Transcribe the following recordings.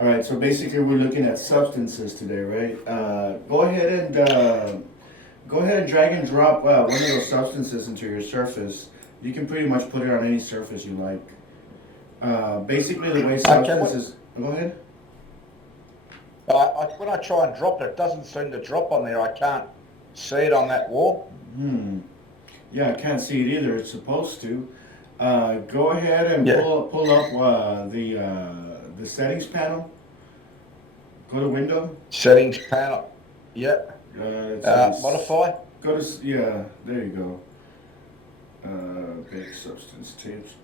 All right, so basically we're looking at substances today, right? Go ahead and drag and drop one of those substances into your surface. You can pretty much put it on any surface you like. Basically, the way Okay, what, substances. Go ahead. when I try and drop it, it doesn't seem to drop on there. I can't see it on that wall. Hmm. Yeah, I can't see it either. It's supposed to. Go ahead and Yeah. pull up the settings panel. Go to Window. Settings panel. Yep. Let's see. Modify. Go to yeah. There you go. Bake substance,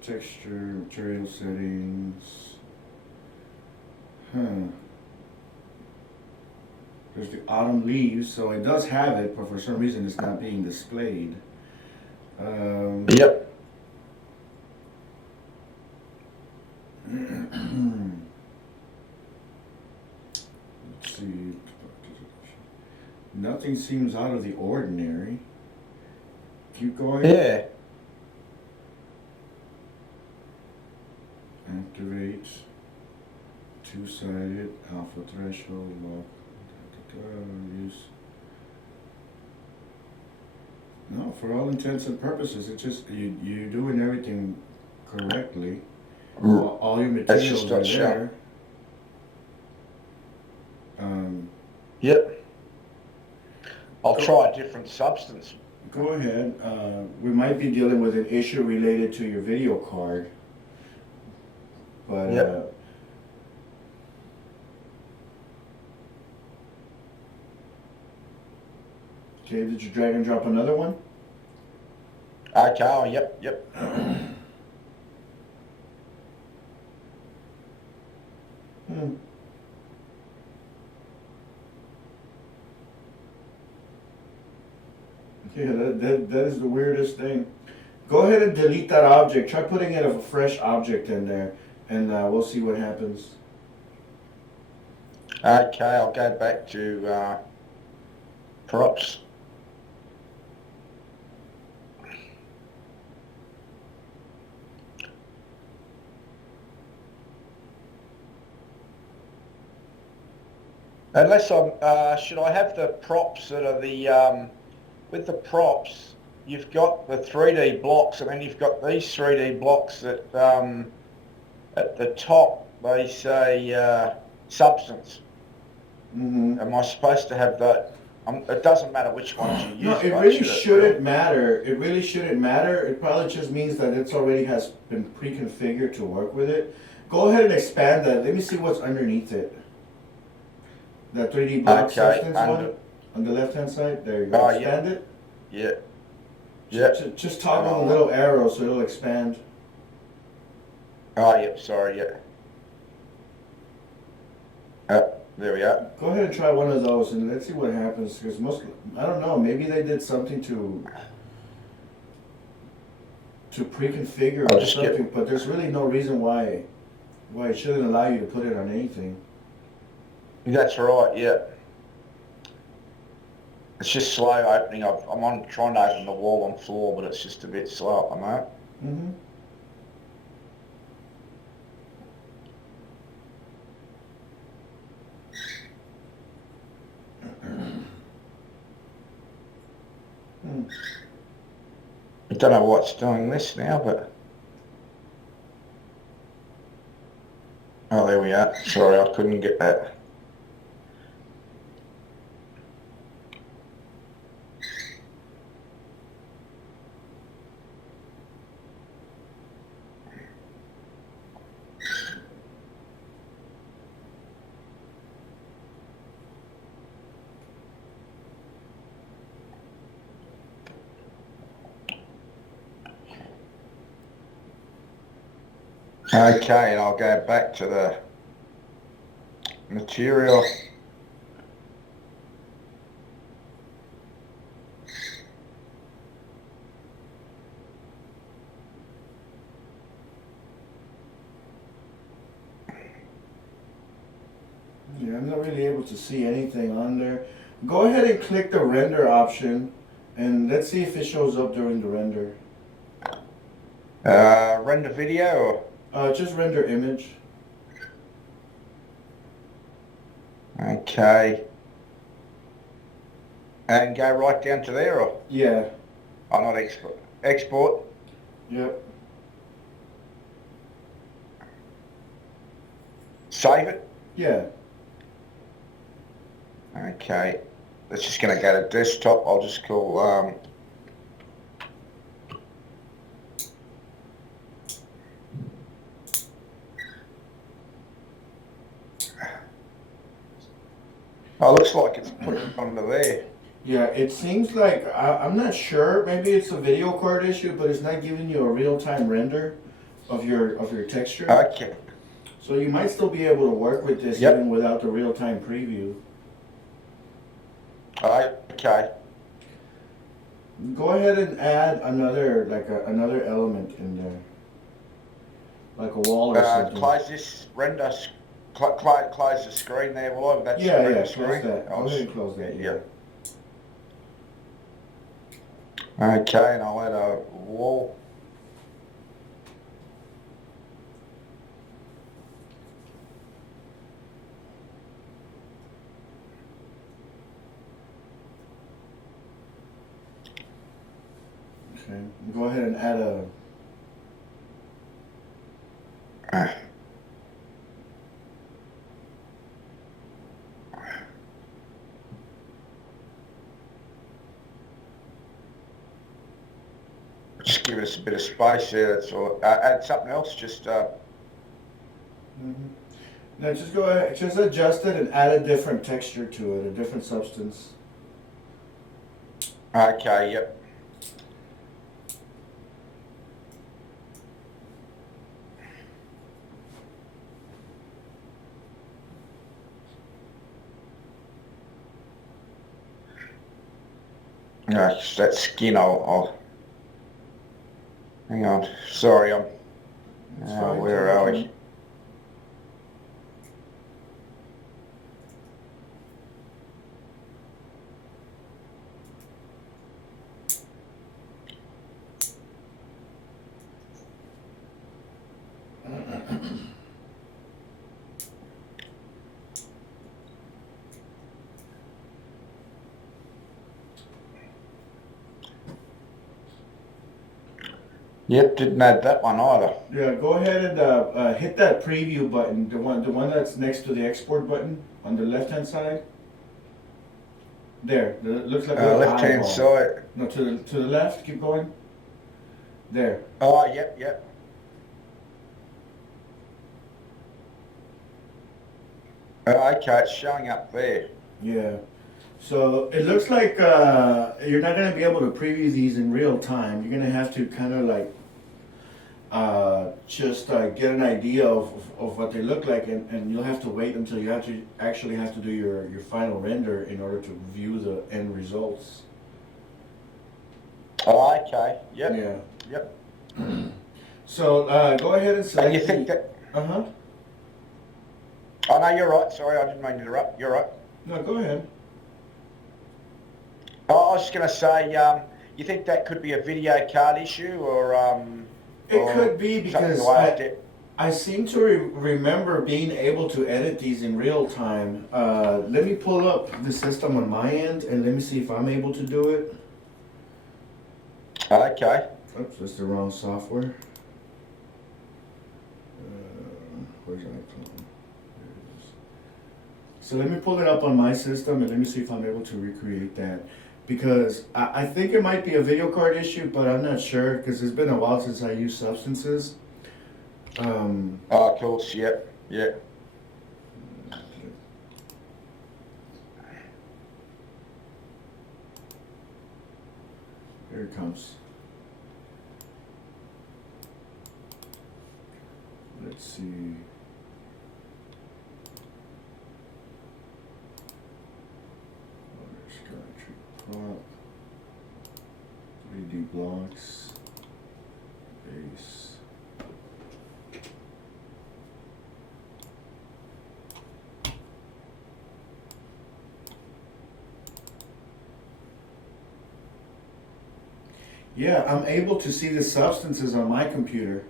texture, material settings. Huh. There's the autumn leaves, so it does have it, but for some reason it's not being displayed. Um, Yep. let's see. Nothing seems out of the ordinary. Keep going. Yeah. Activate. Two-sided alpha threshold lock. Use. No, for all intents and purposes, it's just you're doing everything correctly. All your That's materials just are not showing. there. Um, Yep. I'll go, try a different substance. go ahead. We might be dealing with an issue related to your video card, but Yep. okay. Did you drag and drop another one? Okay. Oh, yep. Yep. Hmm. Yeah, that is the weirdest thing. Go ahead and delete that object. Try putting in a fresh object in there, and we'll see what happens. Okay. I'll go back to props. Unless I'm, should I have the props that are with the props, you've got the 3D blocks and then you've got these 3D blocks that, at the top, they say, substance. Mm-hmm. Am I supposed to have that? It doesn't matter which ones you No, use, it but really should it shouldn't matter. It really shouldn't matter. It probably just means that it's already has been pre-configured to work with it. Go ahead and expand that. Let me see what's underneath it. That 3D block Okay, substance one on the left hand side. There you go. oh, Expand it. yeah, yeah. Just toggle the little arrow so it'll expand. Oh, yep, sorry, yeah. There we are. Go ahead and try one of those and let's see what happens. Because I don't know, maybe they did something to pre-configure I'll or just something, get, but there's really no reason why it shouldn't allow you to put it on anything. that's right, yeah. It's just slow opening. I'm on trying to open the wall on floor, but it's just a bit slow at the moment. Mm-hmm. Hmm. I don't know what's doing this now, but oh, there we are. Sorry, I couldn't get that. Okay, and I'll go back to the material. Yeah, I'm not really able to see anything on there. Go ahead and click the render option and let's see if it shows up during the render. Render video. Just render image. Okay. And go right down to there, or Yeah. oh, not export. Export. Yep. Save it. Yeah. Okay. That's just going to go to desktop. I'll just call. Oh, looks like it's put it onto there. Yeah, it seems like, I'm not sure, maybe it's a video card issue, but it's not giving you a real-time render of your texture. Okay. So you might still be able to work with this Yep. even without the real-time preview. Okay. Go ahead and add another, another element in there. Like a wall or something. Close this render. Close the screen there. Well, that's Yeah, render yeah, screen. close that. Go ahead and close that, yeah. Okay, and I'll add a wall. Okay, go ahead and add a... Just give us a bit of space there, that's all. Add something else, just, Now just go ahead, just adjust it and add a different texture to it, a different substance. okay, yep. No, it's that skin, I'll hang on, sorry, It's fine, where take are your we? time. Yep, didn't add that one either. Yeah, go ahead and hit that preview button, the one that's next to the export button on the left-hand side. There, it looks like a little Left-hand eyeball. side. No, to the left, keep going. There. Oh, yep. Okay, it's showing up there. Yeah. So it looks like you're not gonna be able to preview these in real time. You're gonna have to kind of like just get an idea of what they look like, and you'll have to wait until you actually have to do your final render in order to view the end results. Oh, okay, yep, Yeah. yep. So go ahead and select. And you think that, Uh-huh. oh no, you're right, sorry, I didn't mean to interrupt, you're right. No, go ahead. Oh, I was just going to say, you think that could be a video card issue, or It could be something because the way I did? I seem to remember being able to edit these in real time. Let me pull up the system on my end and let me see if I'm able to do it. Okay. Oops, that's the wrong software. Where's iClone? There it is. So let me pull it up on my system and let me see if I'm able to recreate that. Because I think it might be a video card issue, but I'm not sure because it's been a while since I used Substances. Oh, of course, yep. Here it comes. Let's see. Geometry prop. 3D blocks. Base. Yeah, I'm able to see the substances on my computer.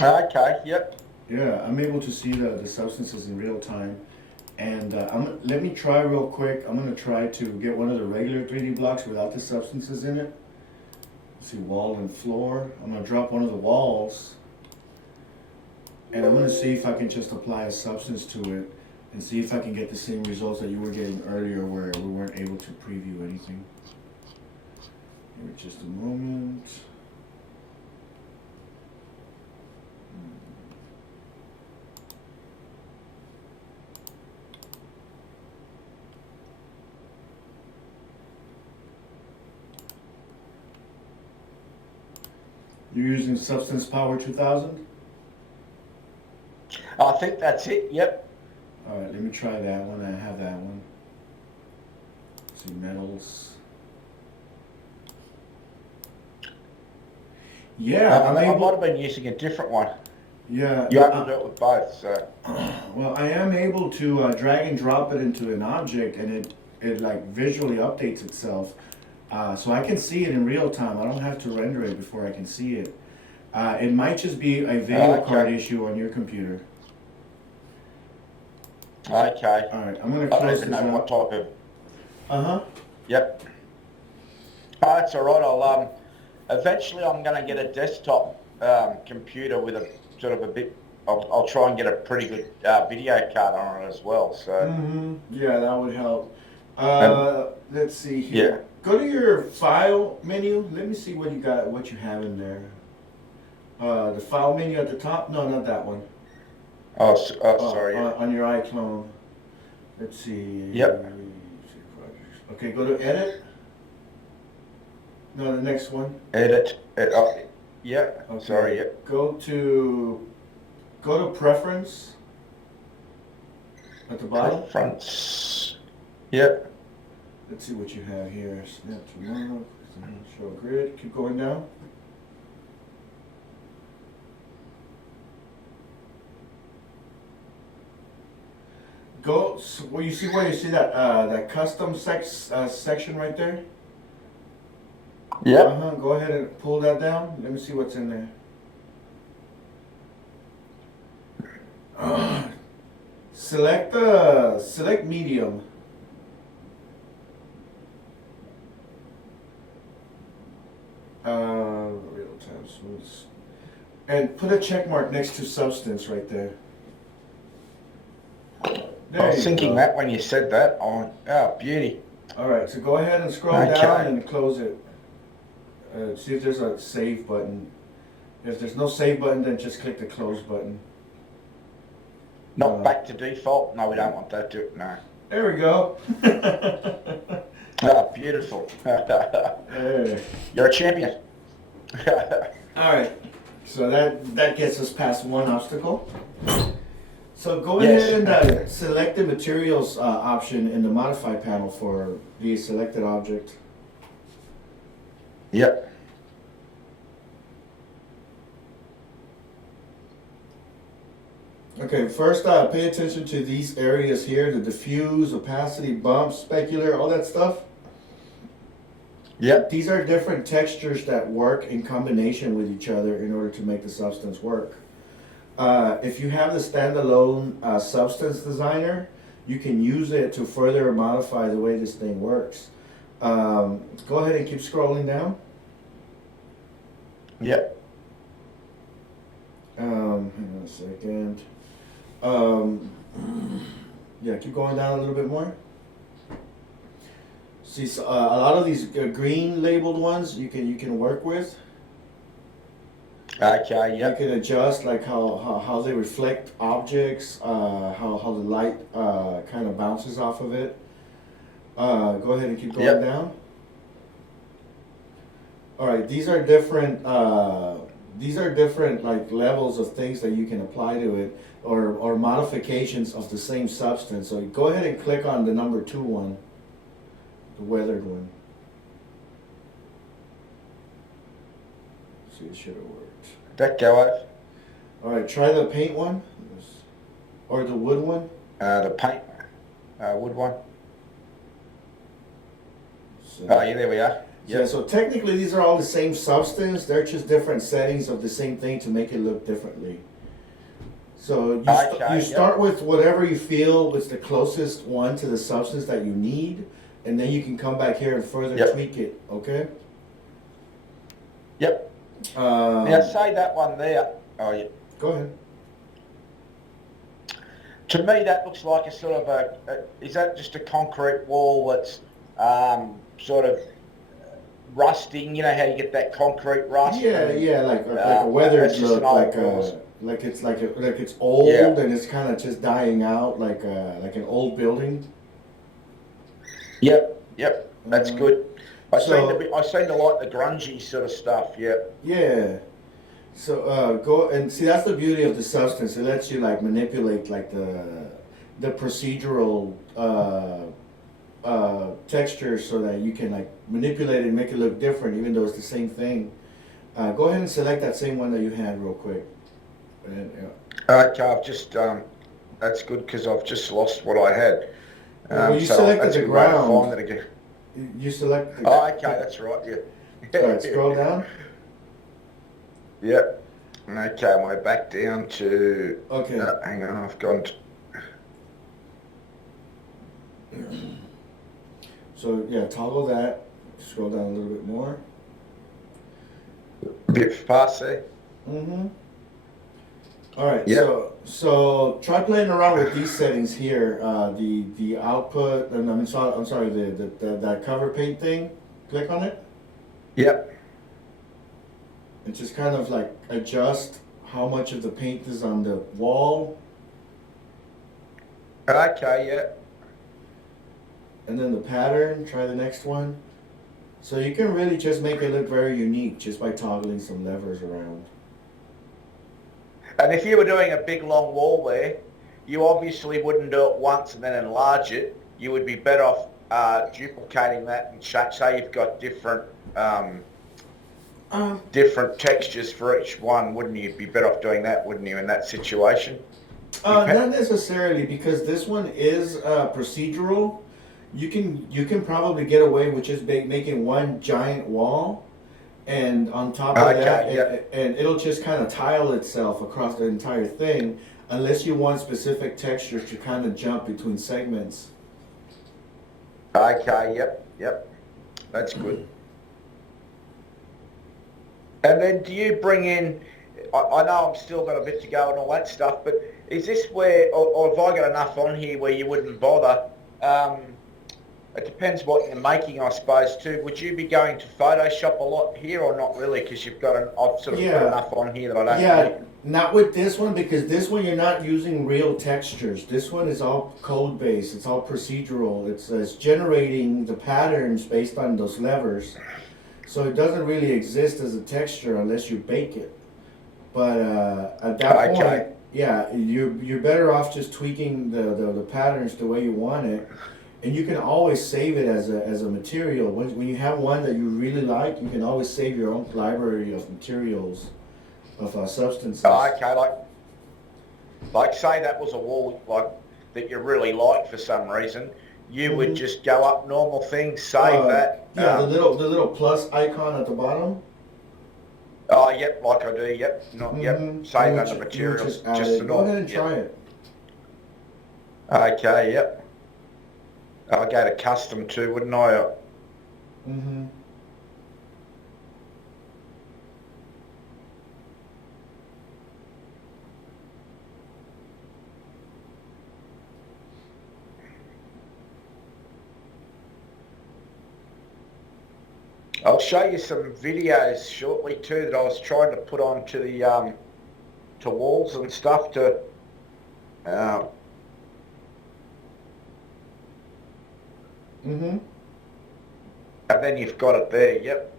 Okay, yep. Yeah, I'm able to see the substances in real time. And let me try real quick. I'm gonna try to get one of the regular 3D blocks without the substances in it. Let's see, wall and floor. I'm gonna drop one of the walls. And I'm gonna see if I can just apply a substance to it and see if I can get the same results that you were getting earlier where we weren't able to preview anything. Give me just a moment. You're using Substance Power 2000? I think that's it. Yep. Alright, let me try that one. I have that one. Let's see, metals. Yeah, I'm I able. might have been using a different one. Yeah, You have to do it with both, so. well, I am able to drag and drop it into an object, and it like visually updates itself, so I can see it in real time. I don't have to render it before I can see it. It might just be a video Okay. card issue on your computer. Okay. All right, I'm gonna I don't close even this know what out. type of. Uh-huh. Yep. Oh, that's all right. I'll eventually I'm going to get a desktop computer with a sort of a bit. I'll try and get a pretty good video card on it as well. So Mm-hmm. Yeah, that would help. Let's see here. yeah. Go to your file menu. Let me see what you got, what you have in there. The file menu at the top. No, not that one. Oh, sorry. On your iClone. Let's see. Yep. Okay, go to edit. No, the next one. Edit. Yeah. Okay. Sorry. Yep. Go to preference. At the bottom. Preference. Yep. Let's see what you have here. Snap tomorrow. Show grid. Keep going down. Go. Well, you see where you see that that custom section right there. Yep. Go ahead and pull that down. Let me see what's in there. Select medium. Real time smooth. And put a check mark next to substance right there. I was thinking that when you said that. Oh, beauty. All right, so go ahead and scroll Okay. down and close it. See if there's a save button. If there's no save button, then just click the close button. Not back to default. No, we don't want that to. No. There we go. Ah, beautiful. Hey. You're a champion. All right, so that gets us past one obstacle. So go Yes. ahead and select the materials option in the modify panel for the selected object. Yep. Okay, first pay attention to these areas here, the diffuse, opacity, bump, specular, all that stuff. Yep. These are different textures that work in combination with each other in order to make the substance work. If you have the standalone substance designer, you can use it to further modify the way this thing works. Go ahead and keep scrolling down. Yep. Hang on a second. Yeah, keep going down a little bit more. See, so, a lot of these green labeled ones you can work with. Okay. You Yep. can adjust like how they reflect objects, how the light kind of bounces off of it. Go ahead and keep going Yep. down. All right, these are different like levels of things that you can apply to it, or modifications of the same substance. So go ahead and click on the number 2 one, the weathered one. See, it should have worked. That go out. All right, try the paint one, or the wood one. The paint. Wood one. So, Oh, yeah, there we are. yeah, so technically these are all the same substance. They're just different settings of the same thing to make it look differently. So Okay, you yep. start with whatever you feel is the closest one to the substance that you need, and then you can come back here and further Yep. tweak it. Okay. Yep. Um, Now say that one there. Oh, yeah. Go ahead. To me, that looks like a sort of is that just a concrete wall that's sort of rusting? You know how you get that concrete rust? Yeah, from, yeah, like a weathered that's just look, an old walls. like it's old Yeah. and it's kind of just dying out, like an old building. Yep. Yep. That's Uh, good. I so seem to like the grungy sort of stuff. Yep. yeah, so go and see that's the beauty of the substance. It lets you like manipulate like the procedural texture so that you can like manipulate it and make it look different, even though it's the same thing. Go ahead and select that same one that you had real quick. And, Okay. I've just that's good because I've just lost what I had. well, you So selected that's the a good way to ground. find it again. You select the. Oh, okay, that's right. Yeah. All right, scroll down. Yep. Okay, am I back down to? Okay. Hang on, I've gone So yeah, toggle that. Scroll down a little bit more. a bit past there. Mm-hmm. All right. Yep. So try playing around with these settings here. The output. And I'm sorry. The that cover paint thing. Click on it Yep. and just kind of like adjust how much of the paint is on the wall, Okay. Yeah. and then the pattern. Try the next one. So you can really just make it look very unique just by toggling some levers around. And if you were doing a big long wall there, you obviously wouldn't do it once and then enlarge it. You would be better off duplicating that and say you've got different different textures for each one, wouldn't you? Be better off doing that, wouldn't you, in that situation? Not necessarily, because this one is procedural. You can probably get away with just making one giant wall, and on top of that, Okay. Yeah. and it'll just kind of tile itself across the entire thing, unless you want specific textures to kind of jump between segments. Okay. Yep. Yep. That's good. And then do you bring in, I know I'm still got a bit to go and all that stuff, but is this where, or have I got enough on here where you wouldn't bother? It depends what you're making, I suppose, too. Would you be going to Photoshop a lot here or not really? Because you've got, I've sort of Yeah. put enough on here that I don't Yeah, need. not with this one, because this one you're not using real textures. This one is all code based. It's all procedural. It's generating the patterns based on those levers. So it doesn't really exist as a texture unless you bake it. But at that Okay. point, yeah, you're better off just tweaking the patterns the way you want it. And you can always save it as a material. When you have one that you really like, you can always save your own library of materials, of substances. Okay, like say that was a wall like that you really liked for some reason, you would just go up normal things, save that. Yeah, the little plus icon at the bottom. Oh, yep, like I do, yep. Not, Yep, save under You would materials, add just it. the Go normal. ahead and try it. Okay, yep. I'll go to custom too, wouldn't I? Mm-hmm. I'll show you some videos shortly too that I was trying to put onto the to walls and stuff to Mm-hmm. and then you've got it there, yep.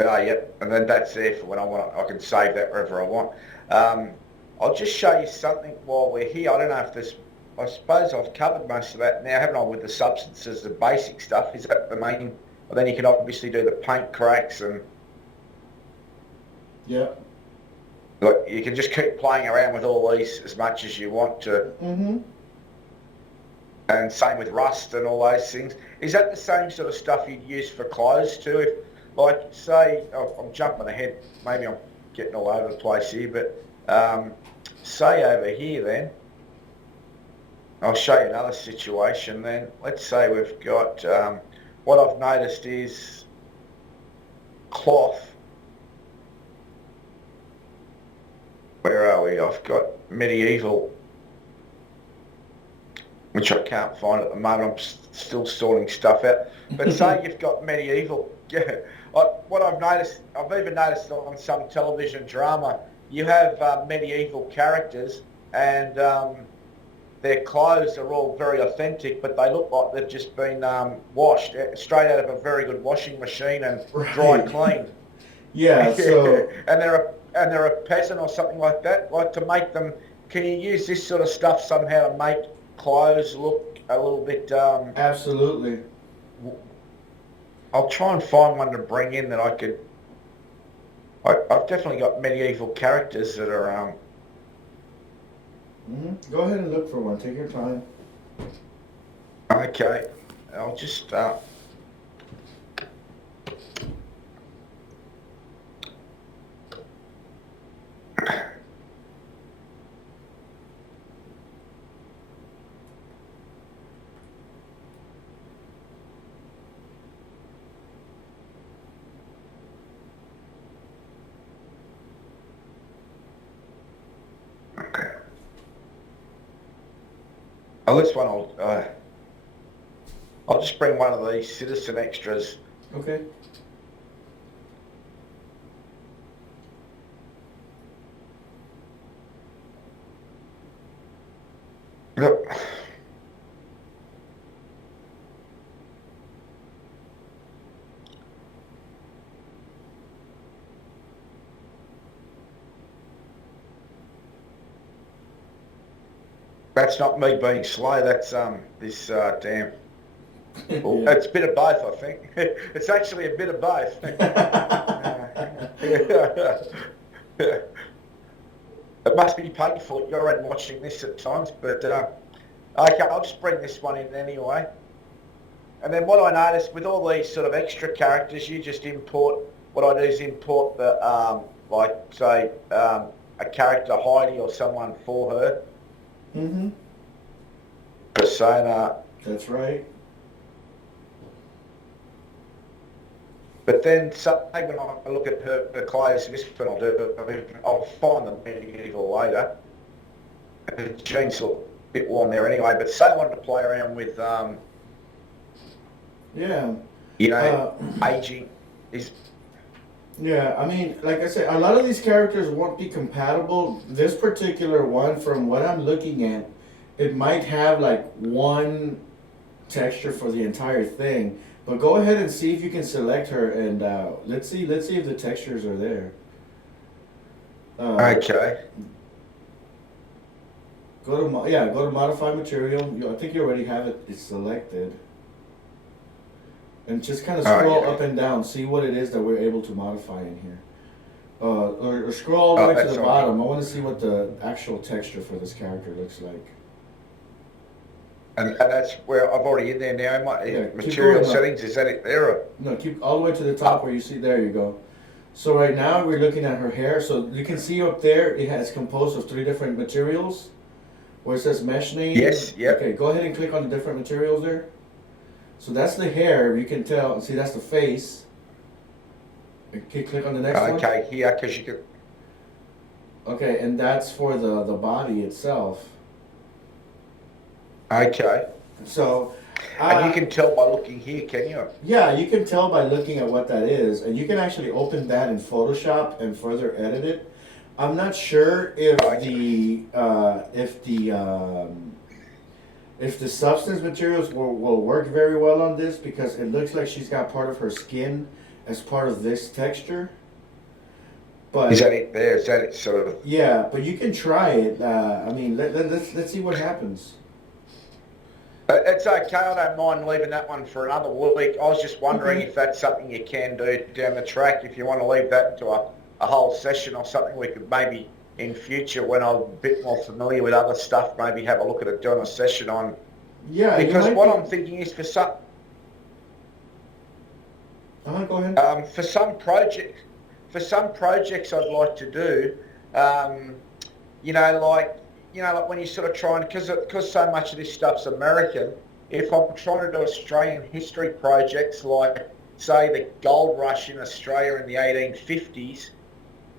Yep, and then that's there for when I want. I can save that wherever I want. I'll just show you something while we're here. I don't know if this. I suppose I've covered most of that now, haven't I? With the substances, the basic stuff. Is that the main? Well, then you can obviously do the paint cracks and Yeah. look. You can just keep playing around with all these as much as you want to. Mm-hmm. And same with rust and all those things. Is that the same sort of stuff you'd use for clothes too? If, like, say, I'm jumping ahead. Maybe I'm getting all over the place here, but say over here then, I'll show you another situation then. Let's say we've got, what I've noticed is cloth. Where are we? I've got medieval, which I can't find at the moment. I'm still sorting stuff out. But say you've got medieval. Yeah. What I've noticed, I've even noticed on some television drama, you have medieval characters and their clothes are all very authentic, but they look like they've just been washed straight out of a very good washing machine and dry cleaned. Yeah, so and they're a peasant or something like that. Like to make them, can you use this sort of stuff somehow to make clothes look a little bit? absolutely. I'll try and find one to bring in that I could. I've definitely got medieval characters that are. Go ahead and look for one. Take your time. Okay, I'll just. Oh, this one I'll just bring one of these citizen extras. Okay. Yep. That's not me being slow. That's this damn. Well, it's a bit of both, I think. It's actually a bit of both. It must be painful. You're already watching this at times, but okay, I'll just bring this one in anyway. And then what I noticed with all these sort of extra characters, you just import. What I do is import the like say a character Heidi or someone for her. Persona. That's right. But then say when I look at her clothes, this is what I'll do. I'll find them medieval later. The jeans look a bit warm there anyway. But say I wanted to play around with, Yeah. you know, aging is. Yeah, I mean, like I said, a lot of these characters won't be compatible. This particular one, from what I'm looking at, it might have like one texture for the entire thing. But go ahead and see if you can select her, and let's see if the textures are there. Okay. Go to go to modify material. I think you already have it selected. And just kind of scroll up and down, see what it is that we're able to modify in here. Or scroll all the way to the bottom. I want to see what the actual texture for this character looks like. And that's where I've already in there now. In my Yeah, material settings, is that it there? Or? No, keep all the way to the top where you see. There you go. So right now we're looking at her hair. So you can see up there it has composed of 3 different materials. Where it says mesh name. Yes. Yep. Okay, go ahead and click on the different materials there. So that's the hair. You can tell. See, that's the face. Okay, click on the next one. Okay, here, because you could. Okay, and that's for the body itself. Okay. So. And you can tell by looking here, can you? Yeah, you can tell by looking at what that is, and you can actually open that in Photoshop and further edit it. I'm not sure if the substance materials will work very well on this, because it looks like she's got part of her skin as part of this texture. But is that it there? Is that it sort of? Yeah, but you can try it. I mean, let's see what happens. It's okay. I don't mind leaving that one for another week. I was just wondering if that's something you can do down the track. If you want to leave that into a whole session or something, we could maybe in future, when I'm a bit more familiar with other stuff, maybe have a look at it, doing a session on. Yeah. Because what I'm thinking is for some. Go ahead. For some project, for some projects I'd like to do, um, like when you sort of try and, because so much of this stuff's American, if I'm trying to do Australian history projects like, say, the gold rush in Australia in the 1850s,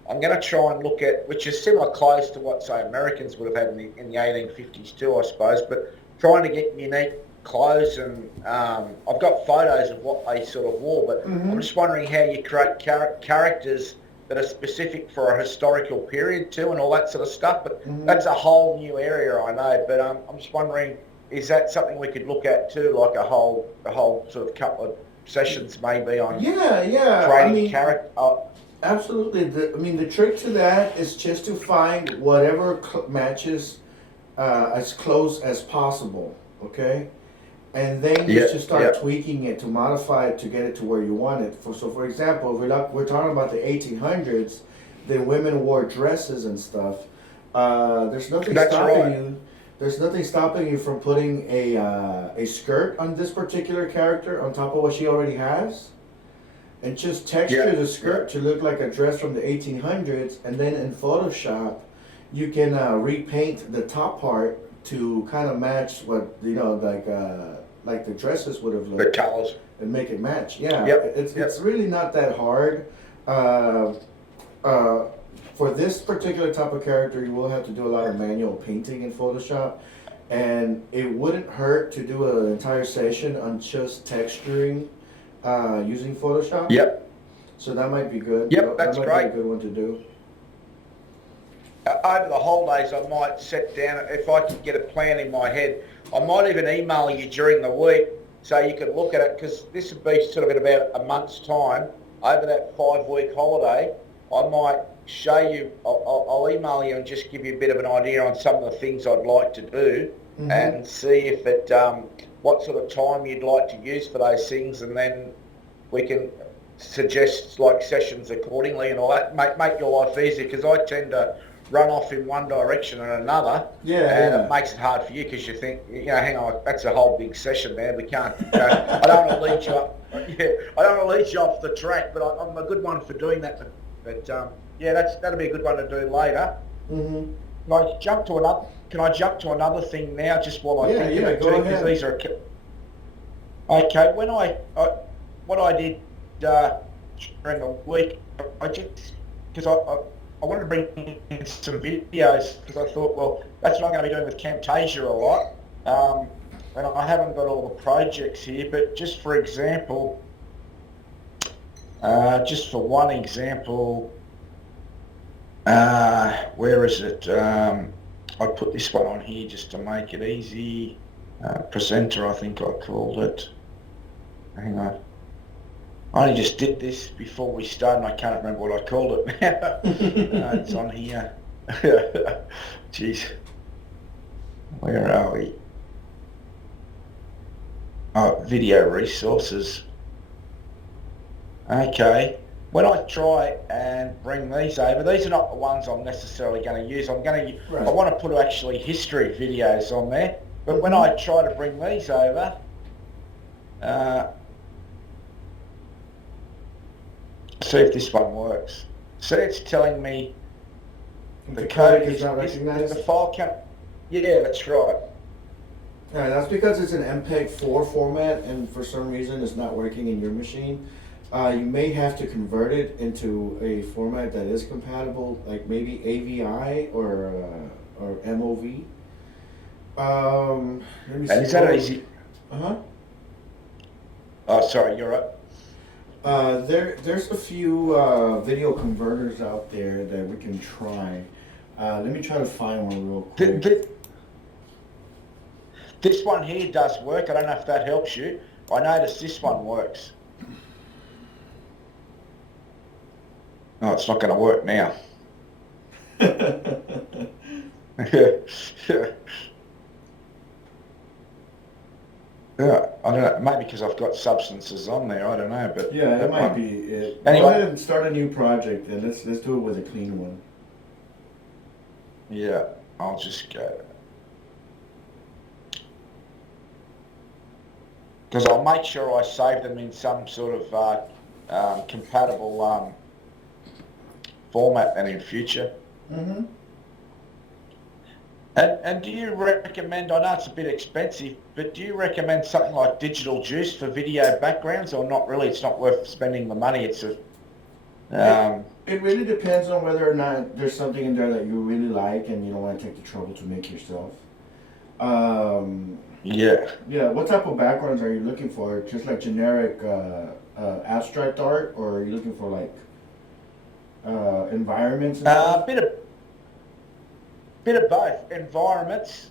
I'm going to try and look at, which is similar close to what, say, Americans would have had in the 1850s too, I suppose, but trying to get unique clothes and I've got photos of what they sort of wore, but Mm-hmm. I'm just wondering how you create characters that are specific for a historical period too and all that sort of stuff, but Mm-hmm. that's a whole new area, I know, but I'm just wondering, is that something we could look at too, like a whole sort of couple of sessions maybe on Yeah. creating character? Absolutely. The trick to that is just to find whatever matches as close as possible. Okay, and then you just start tweaking it to modify it to get it to where you want it. For example, if we're talking about the 1800s, then women wore dresses and stuff. There's nothing stopping you. There's nothing stopping you from putting a skirt on this particular character on top of what she already has. And just texture the skirt to look like a dress from the 1800s, and then in Photoshop, you can repaint the top part to kind of match what like the dresses would have looked. The colors. And make it match. Yeah, Yep. It's really not that hard. For this particular type of character, you will have to do a lot of manual painting in Photoshop, and it wouldn't hurt to do an entire session on just texturing. Using Photoshop. Yep. So that might be good. Yep, that's that might great. Be a good one to do. Over the holidays, I might sit down, if I could get a plan in my head, I might even email you during the week so you can look at it, because this would be sort of in about a month's time, over that 5-week holiday. I might show you, I'll email you and just give you a bit of an idea on some of the things I'd like to do, and see if it, what sort of time you'd like to use for those things, and then we can suggest like sessions accordingly and all that. Make your life easier, because I tend to run off in one direction and another, and it makes it hard for you, because you think, hang on, that's a whole big session there. We can't. I don't want to lead you up. Yeah, I don't want to lead you off the track, but I'm a good one for doing that. But that'll be a good one to do later. Mm-hmm. Can I jump to another thing now, just while I think about it, go because ahead. these are okay. When what I did during the week, because I wanted to bring in some videos, because I thought, well, that's what I'm going to be doing with Camtasia a lot, and I haven't got all the projects here, but just for example, just for one example, where is it? I put this one on here just to make it easy. Presenter, I think I called it. Hang on. I only just did this before we started, and I can't remember what I called it now. It's on here. Jeez. Where are we? Oh, video resources. Okay. When I try and bring these over, these are not the ones I'm necessarily going to use. I want to put actually history videos on there. But when I try to bring these over, see if this one works. See, it's telling me the code is not recognized. The file count. Yeah, that's right. Yeah, that's because it's an MPEG-4 format, and for some reason it's not working in your machine. You may have to convert it into a format that is compatible, like maybe AVI or MOV. Let me see. And is that easy? Oh, sorry, you're right. There's a few video converters out there that we can try. Let me try to find one real quick. This one here does work. I don't know if that helps you. I noticed this one works. Oh, it's not going to work now. Yeah, I don't know. Maybe because I've got substances on there. I don't know, but Yeah, that might be it. Anyway. Go ahead and start a new project, and let's do it with a clean one. Yeah, I'll just go. Because I'll make sure I save them in some sort of compatible format than in future. Mm-hmm. And do you recommend, I know it's a bit expensive, but do you recommend something like Digital Juice for video backgrounds, or not really? It's not worth spending the money. It's a, It really depends on whether or not there's something in there that you really like and you don't want to take the trouble to make yourself. yeah. Yeah, what type of backgrounds are you looking for? Just like generic abstract art, or are you looking for like environments and stuff? Bit of both. Environments,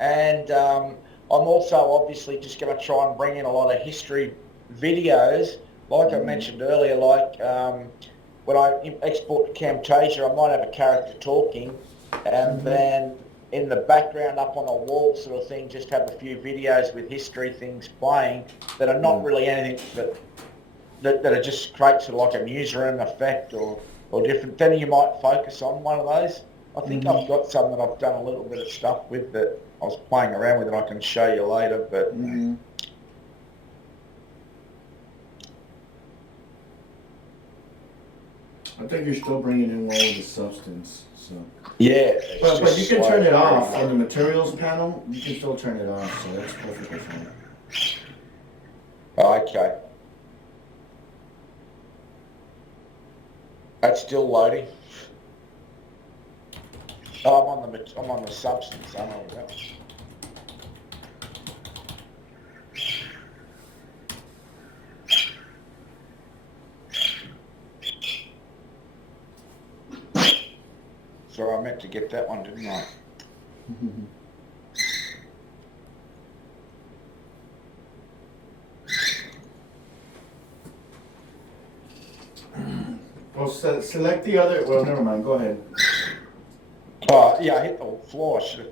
and I'm also obviously just going to try and bring in a lot of history videos. Like I mentioned earlier, like when I export to Camtasia, I might have a character talking, and then in the background up on a wall sort of thing, just have a few videos with history things playing that are not really anything that are just creates like a newsroom effect or different. Then you might focus on one of those. I think I've got some that I've done a little bit of stuff with that I was playing around with, and I can show you later. But I think you're still bringing in one with the substance. So. Yeah, but you can turn it off on the materials panel. You can still turn it off, so that's perfectly fine. Okay. That's still loading. Oh, I'm on the substance. I know that. Sorry, I meant to get that one, didn't I? Well, select the other. Well, never mind. Go ahead. Oh, yeah, I hit the floor. I should have.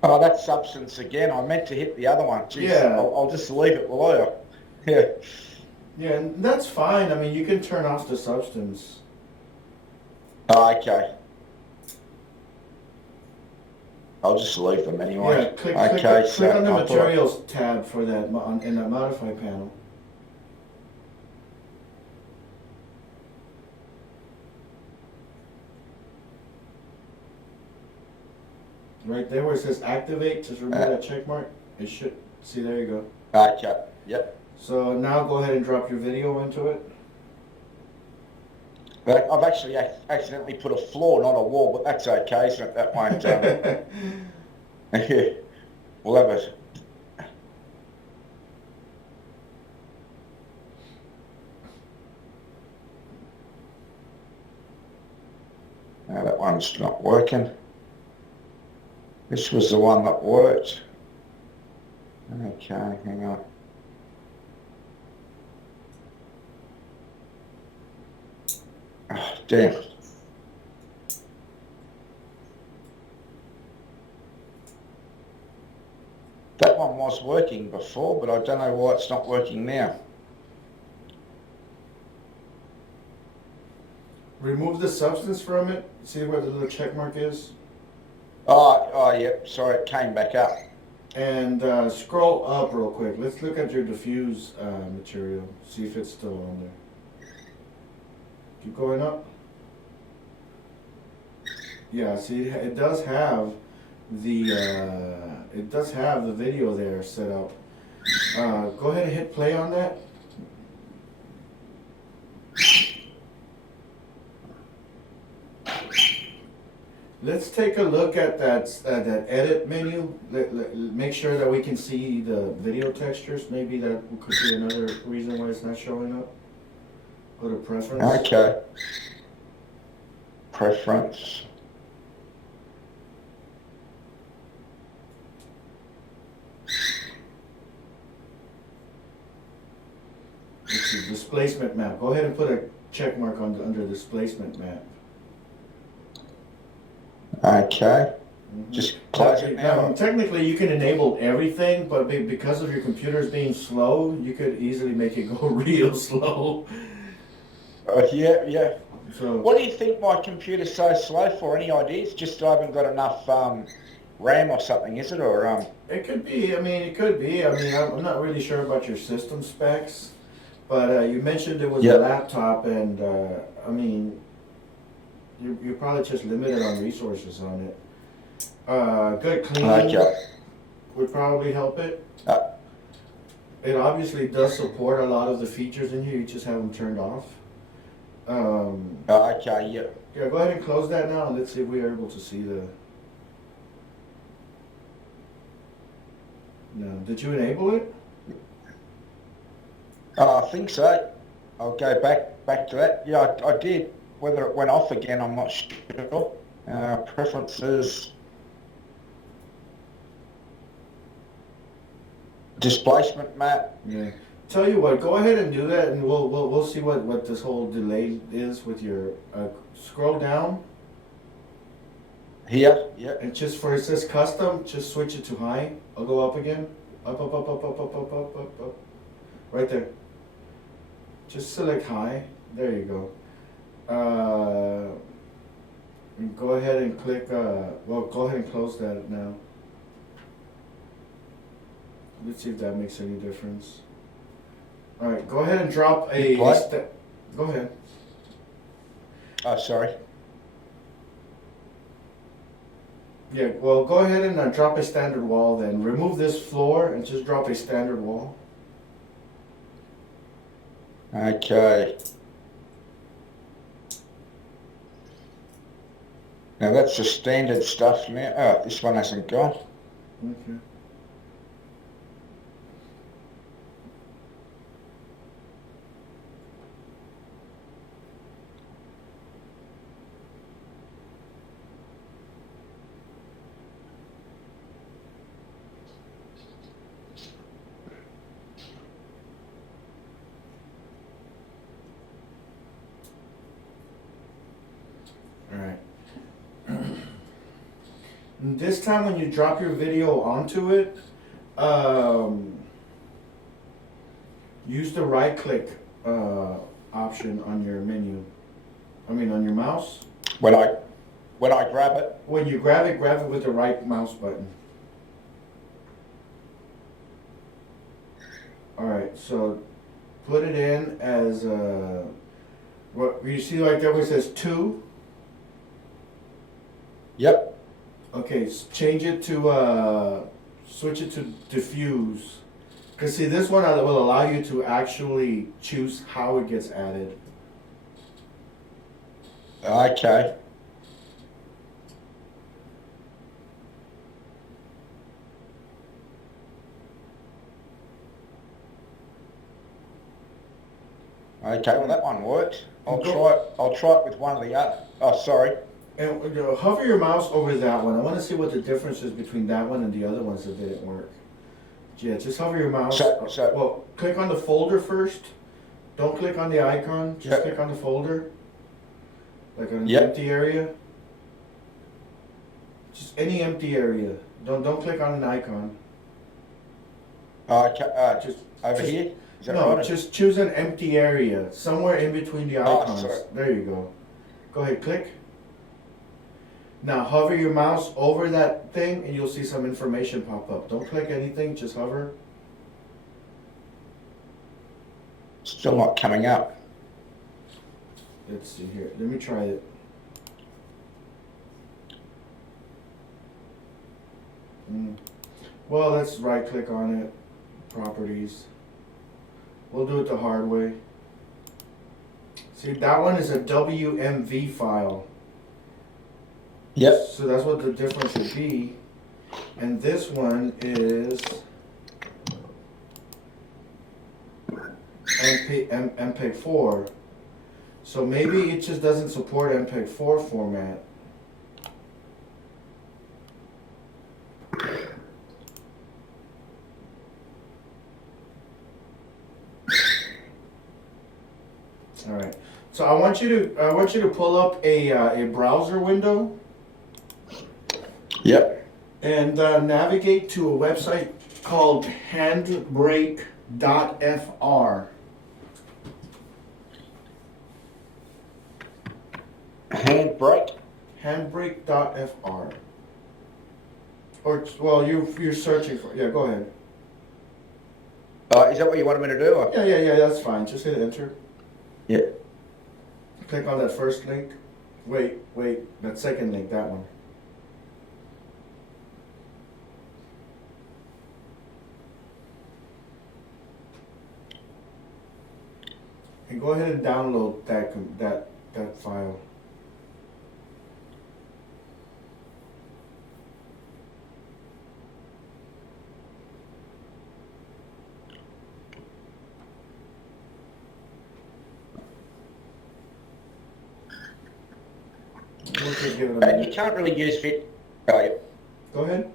Oh, that's substance again. I meant to hit the other one. Jeez, Yeah. I'll just leave it, will I? Yeah. Yeah, and that's fine. I mean, you can turn off the substance. Oh, okay. I'll just leave them anyway. Yeah, click on the I'll materials tab for that in that modify panel. Right there where it says activate, just remove that check mark. It should, see, there you go. Okay, yep. So now go ahead and drop your video into it. I've actually accidentally put a floor, not a wall, but that's okay, so that won't... we'll have it. Now that one's not working. This was the one that worked. Okay, hang on. Oh, damn. That one was working before, but I don't know why it's not working now. Remove the substance from it. See where the little check mark is? Oh, yep, sorry, it came back up. And scroll up real quick. Let's look at your diffuse material. See if it's still on there. Keep going up. Yeah, see, it does have the video there set up. Go ahead and hit play on that. Let's take a look at that edit menu. Make sure that we can see the video textures. Maybe that could be another reason why it's not showing up. Go to preference. Okay. Preference. Let's see, displacement map. Go ahead and put a check mark on under displacement map. Okay. Mhm. Just close it now. Technically, you can enable everything, but because of your computers being slow, you could easily make it go real slow. Yeah. So What do you think my computer's so slow for? Any ideas? Just I haven't got enough RAM or something, is it? Or it could be. I mean, it could be. I mean, I'm not really sure about your system specs, but you mentioned it was a Yep. laptop, and I mean, you're probably just limited on resources on it. Good cleaning Okay. would probably help it. Uh, It obviously does support a lot of the features in here. You just have them turned off. okay. Yeah. Yeah, go ahead and close that now, and let's see if we are able to see the. No, did you enable it? I think so. I'll go back to that. Yeah, I did. Whether it went off again, I'm not sure. Preferences, displacement map. Yeah. Tell you what, go ahead and do that, and we'll see what this whole delay is with your. Scroll down, Here. Yeah. and just for it says custom, just switch it to high. I'll go up again. Up, up, up, up, up, up, up, up, up, up. Right there. Just select high. There you go. And go ahead and click. Well, go ahead and close that now. Let's see if that makes any difference. All right, go ahead and drop a. What? Go ahead. Oh, sorry. Yeah, well, go ahead and drop a standard wall then. Remove this floor and just drop a standard wall. Okay. Now that's the standard stuff now. Oh, this one hasn't gone. Okay. Alright. This time when you drop your video onto it, use the right click option on your menu. I mean on your mouse. When I grab it. When you grab it with the right mouse button. Alright, so put it in as what you see right there where it says 2. Yep. Okay, change it to, switch it to diffuse. Because see, this one will allow you to actually choose how it gets added. Okay. Okay, well that one worked. I'll try it with one of the other. Oh, sorry. And hover your mouse over that one. I want to see what the difference is between that one and the other ones that didn't work. Yeah, just hover your mouse. Well, click on the folder first. Don't click on the icon. Just click on the folder. Like an empty area. Just any empty area. Don't click on an icon. Okay, just over here? Is that no, right? just choose an empty area. Somewhere in between the icons. There you go. Go ahead, click. Now hover your mouse over that thing and you'll see some information pop up. Don't click anything, just hover. Still not coming up. Let's see here. Let me try it. Well, let's right click on it. Properties. We'll do it the hard way. See, that one is a WMV file. Yep. So that's what the difference would be. And this one is MPEG-4. So maybe it just doesn't support MPEG-4 format. Alright. So I want you to pull up a browser window Yep. and navigate to a website called handbrake.fr. Handbrake. Handbrake.fr. Or well, you're searching for. Yeah, go ahead. Is that what you wanted me to do? Or? Yeah. That's fine. Just hit enter. Yeah. Click on that first link. Wait. That second link. That one. And go ahead and download that file. We'll just give it a You minute. can't really use Oh, yeah. Go ahead.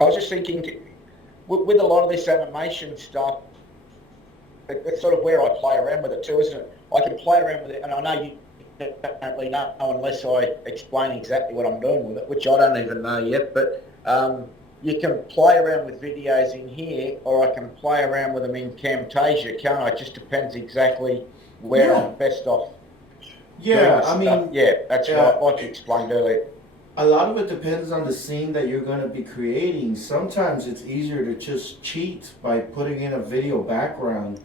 I was just thinking, with a lot of this animation stuff, it's sort of where I play around with it too, isn't it? I can play around with it, and I know you don't really know unless I explain exactly what I'm doing with it, which I don't even know yet, but you can play around with videos in here, or I can play around with them in Camtasia, can't I? It just depends exactly where Yeah. I'm best off. Yeah, doing I this stuff. mean, Yeah, that's yeah. right, like you explained earlier. a lot of it depends on the scene that you're going to be creating. Sometimes it's easier to just cheat by putting in a video background.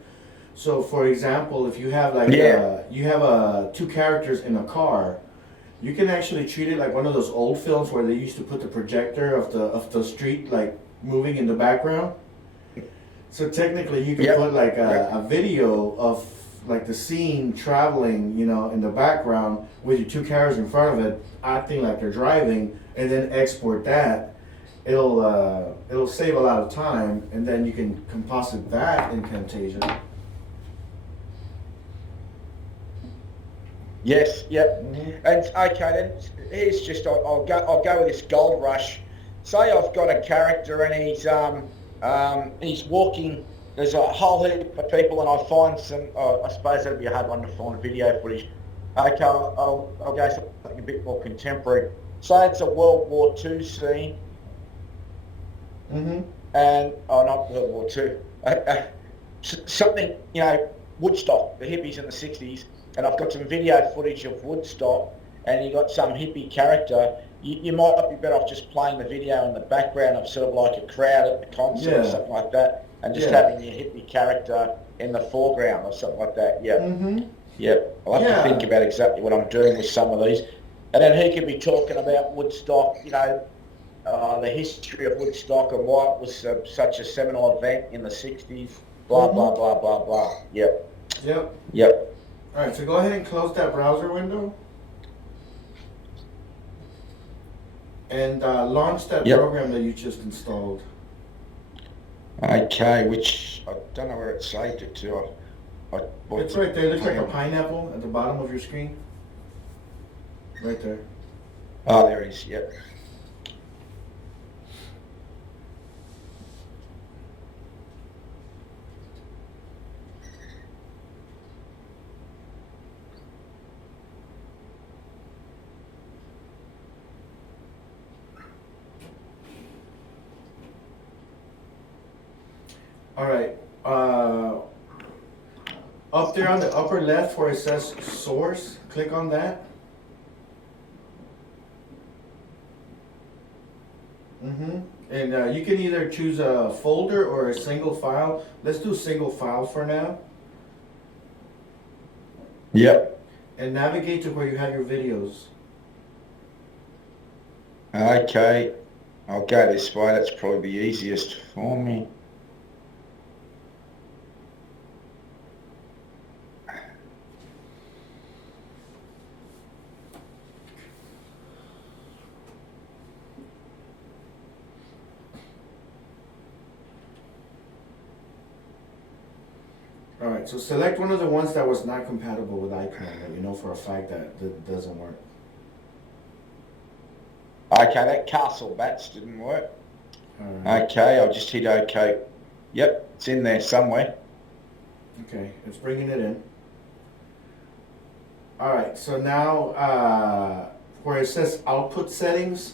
So, for example, if you have like Yeah. two characters in a car, you can actually treat it like one of those old films where they used to put the projector of the street like moving in the background. So technically, you can Yep. put like a video of like the scene traveling, in the background with your two characters in front of it, acting like they're driving, and then export that. It'll save a lot of time, and then you can composite that in Camtasia. Yes, yep. Mhm. And okay, then here's just I'll go with this Gold Rush. Say I've got a character and he's walking. There's a whole heap of people, and I find some. I suppose that'd be a hard one to find video footage. Okay, I'll go something a bit more contemporary. Say it's a World War II scene, Mhm. and not World War II. Something Woodstock, the hippies in the '60s, and I've got some video footage of Woodstock, and you got some hippie character. You might be better off just playing the video in the background of sort of like a crowd at the concert or Yeah. something like that, and just Yeah. having your hippie character in the foreground or something like that. Yeah, Mhm. yep. I'll have Yeah. to think about exactly what I'm doing with some of these, and then he could be talking about Woodstock. The history of Woodstock and why it was such a seminal event in the '60s. Blah blah blah blah blah. Yep. Yep. Yep. All right. So go ahead and close that browser window, and launch that Yep. program that you just installed. Okay, which I don't know where it saved it to. It's right there. It looks like a pineapple at the bottom of your screen. Right there. Oh, there it is. Yep. All right. Up there on the upper left where it says source, click on that. And you can either choose a folder or a single file. Let's do single file for now. Yep. And navigate to where you have your videos. Okay. I'll go this way. That's probably the easiest for me. Alright, so select one of the ones that was not compatible with iCloud that you know for a fact that doesn't work. Okay, that Castle Bats didn't work. Alright, Okay, I'll just hit OK. Yep, it's in there somewhere. okay, it's bringing it in. All right, so now where it says output settings,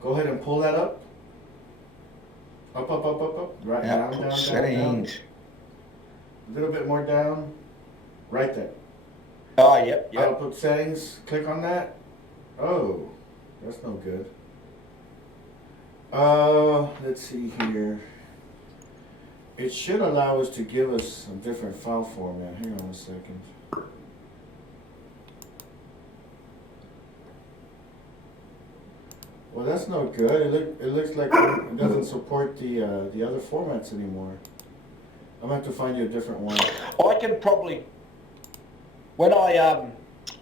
go ahead and pull that up. Up, up, up, up, up. Right, down, Output down, down, down. settings. A little bit more down. Right there. Oh, yep. Output settings. Click on that. Oh, that's no good. Let's see here. It should allow us to give us a different file format. Hang on a second. Well, that's no good. It looks like it doesn't support the other formats anymore. I'm gonna have to find you a different one. I can probably, when I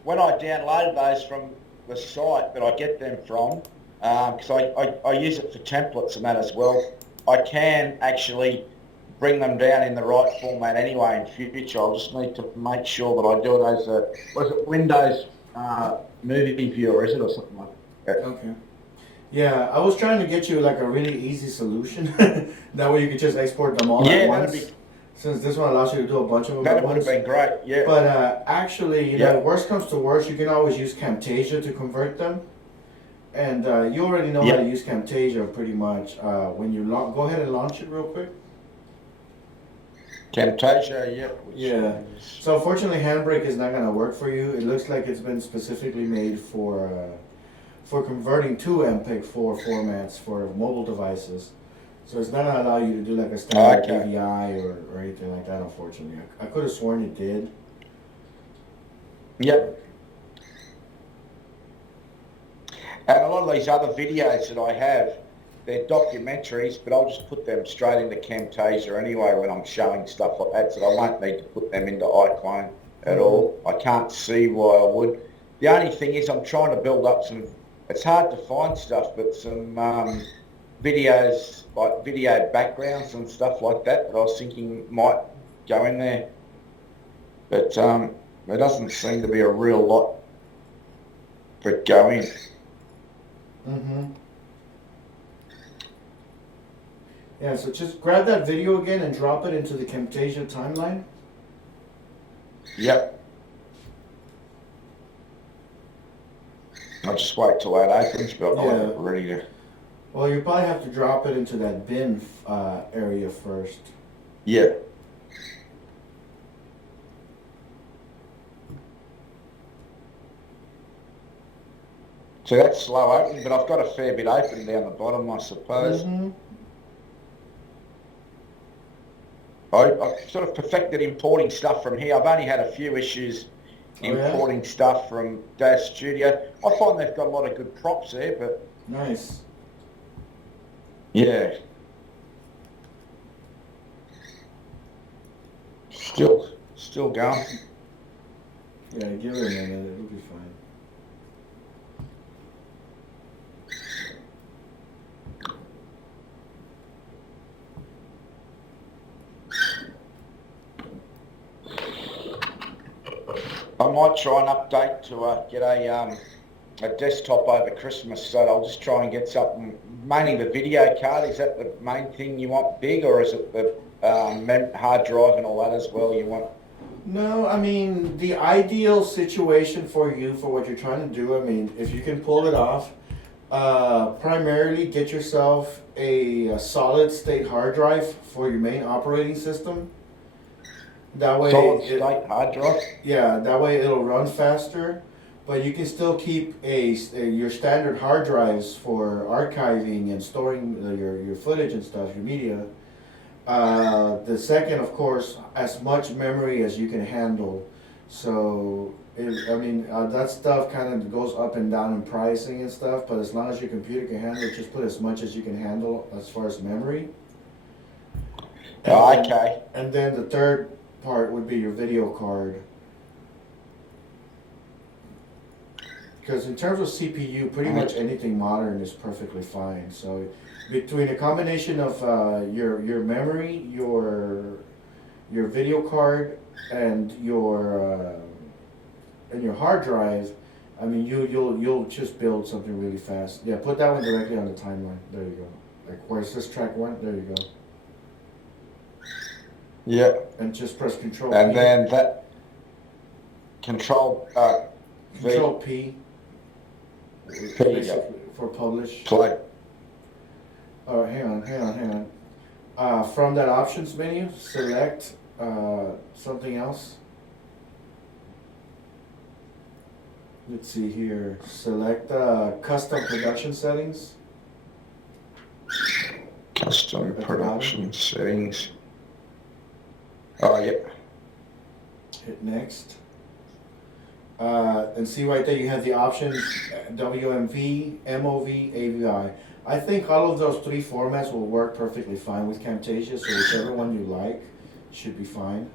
downloaded those from the site that I get them from, because I use it for templates and that as well, I can actually bring them down in the right format anyway in future. I'll just need to make sure that I do it as a, was it Windows movie viewer, is it, or something like that? Okay. Yeah, I was trying to get you like a really easy solution. That way you could just export them all at once. Since this one allows you to do a bunch of them That at would have once. been great, yeah. But actually, you know, worst comes to worst, you can always use Camtasia to convert them. And you already know how to use Camtasia pretty much. When you go ahead and launch it real quick. Camtasia, Yeah. So unfortunately, Handbrake is not going to work for you. It looks like it's been specifically made for converting to MPEG-4 formats for mobile devices. So it's not going to allow you to do like a standard AVI or anything like that, unfortunately. I could have sworn it did. Yep. And a lot of these other videos that I have, they're documentaries, but I'll just put them straight into Camtasia anyway when I'm showing stuff like that, so I won't need to put them into iClone at all. I can't see why I would. The only thing is I'm trying to build up some, it's hard to find stuff, but some videos, like video backgrounds and stuff like that I was thinking might go in there. But there doesn't seem to be a real lot that go in. Mm-hmm. Yeah, so just grab that video again and drop it into the Camtasia timeline. Yep. I'll just wait till that opens, but I'll have it ready to... Well, you probably have to drop it into that bin area first. Yeah. So that's slow opening, but I've got a fair bit open down the bottom, I suppose. Mm-hmm. I've sort of perfected importing stuff from here. I've only had a few issues importing stuff from DAZ Studio. I find they've got a lot of good props there, but... Nice. Yeah. Still going. Yeah, give it a minute, it'll be fine. I might try and update to get a desktop over Christmas, so I'll just try and get something, mainly the video card. Is that the main thing you want big, or is it the hard drive and all that as well you want? No, I mean, the ideal situation for you, for what you're trying to do, I mean, if you can pull it off, primarily get yourself a solid state hard drive for your main operating system. That way, solid state hard drive? Yeah, that way it'll run faster, but you can still keep your standard hard drives for archiving and storing your footage and stuff, your media. The second, of course, as much memory as you can handle. So, that stuff kind of goes up and down in pricing and stuff, but as long as your computer can handle it, just put as much as you can handle as far as memory. Okay. And then the third part would be your video card. Because in terms of CPU, pretty much anything modern is perfectly fine. So between a combination of your memory, your video card, and your hard drive, I mean you'll just build something really fast. Yeah, put that one directly on the timeline. There you go. Like where it says track 1, there you go. Yeah. And just press Control. And then that. Control V. Control P. Basically for publish. Play. Oh, hang on. From that options menu, select something else. Let's see here. Select custom production settings. Custom the production settings. Oh, yep. Hit next. And see right there you have the options WMV, MOV, AVI. I think all of those three formats will work perfectly fine with Camtasia, so whichever one you like should be fine.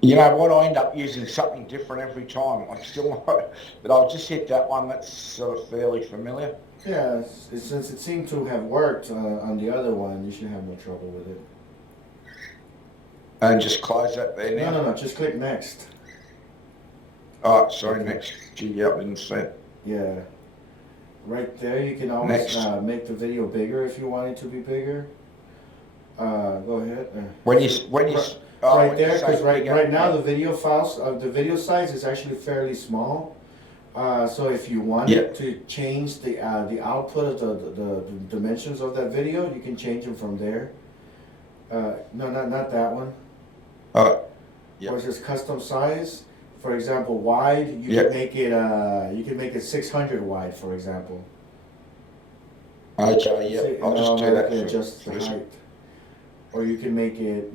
You know what, I end up using something different every time. I'm still not, but I'll just hit that one that's sort of fairly familiar. Yeah, since it seemed to have worked on the other one, you should have no trouble with it. And just close that there now? No, just click next. Oh, sorry, next. Gee, yep, didn't see it. Yeah. Right there, you can always make the video bigger if you want it to be bigger. Go ahead. Right there, because right now the video files, the video size is actually fairly small. So if you wanted to change the output of the dimensions of that video, you can change them from there. No, not that one. Or just custom size. For example, wide, you can make it 600 wide, for example. Okay, yeah. See, I'll just do that adjust the height. Or you can make it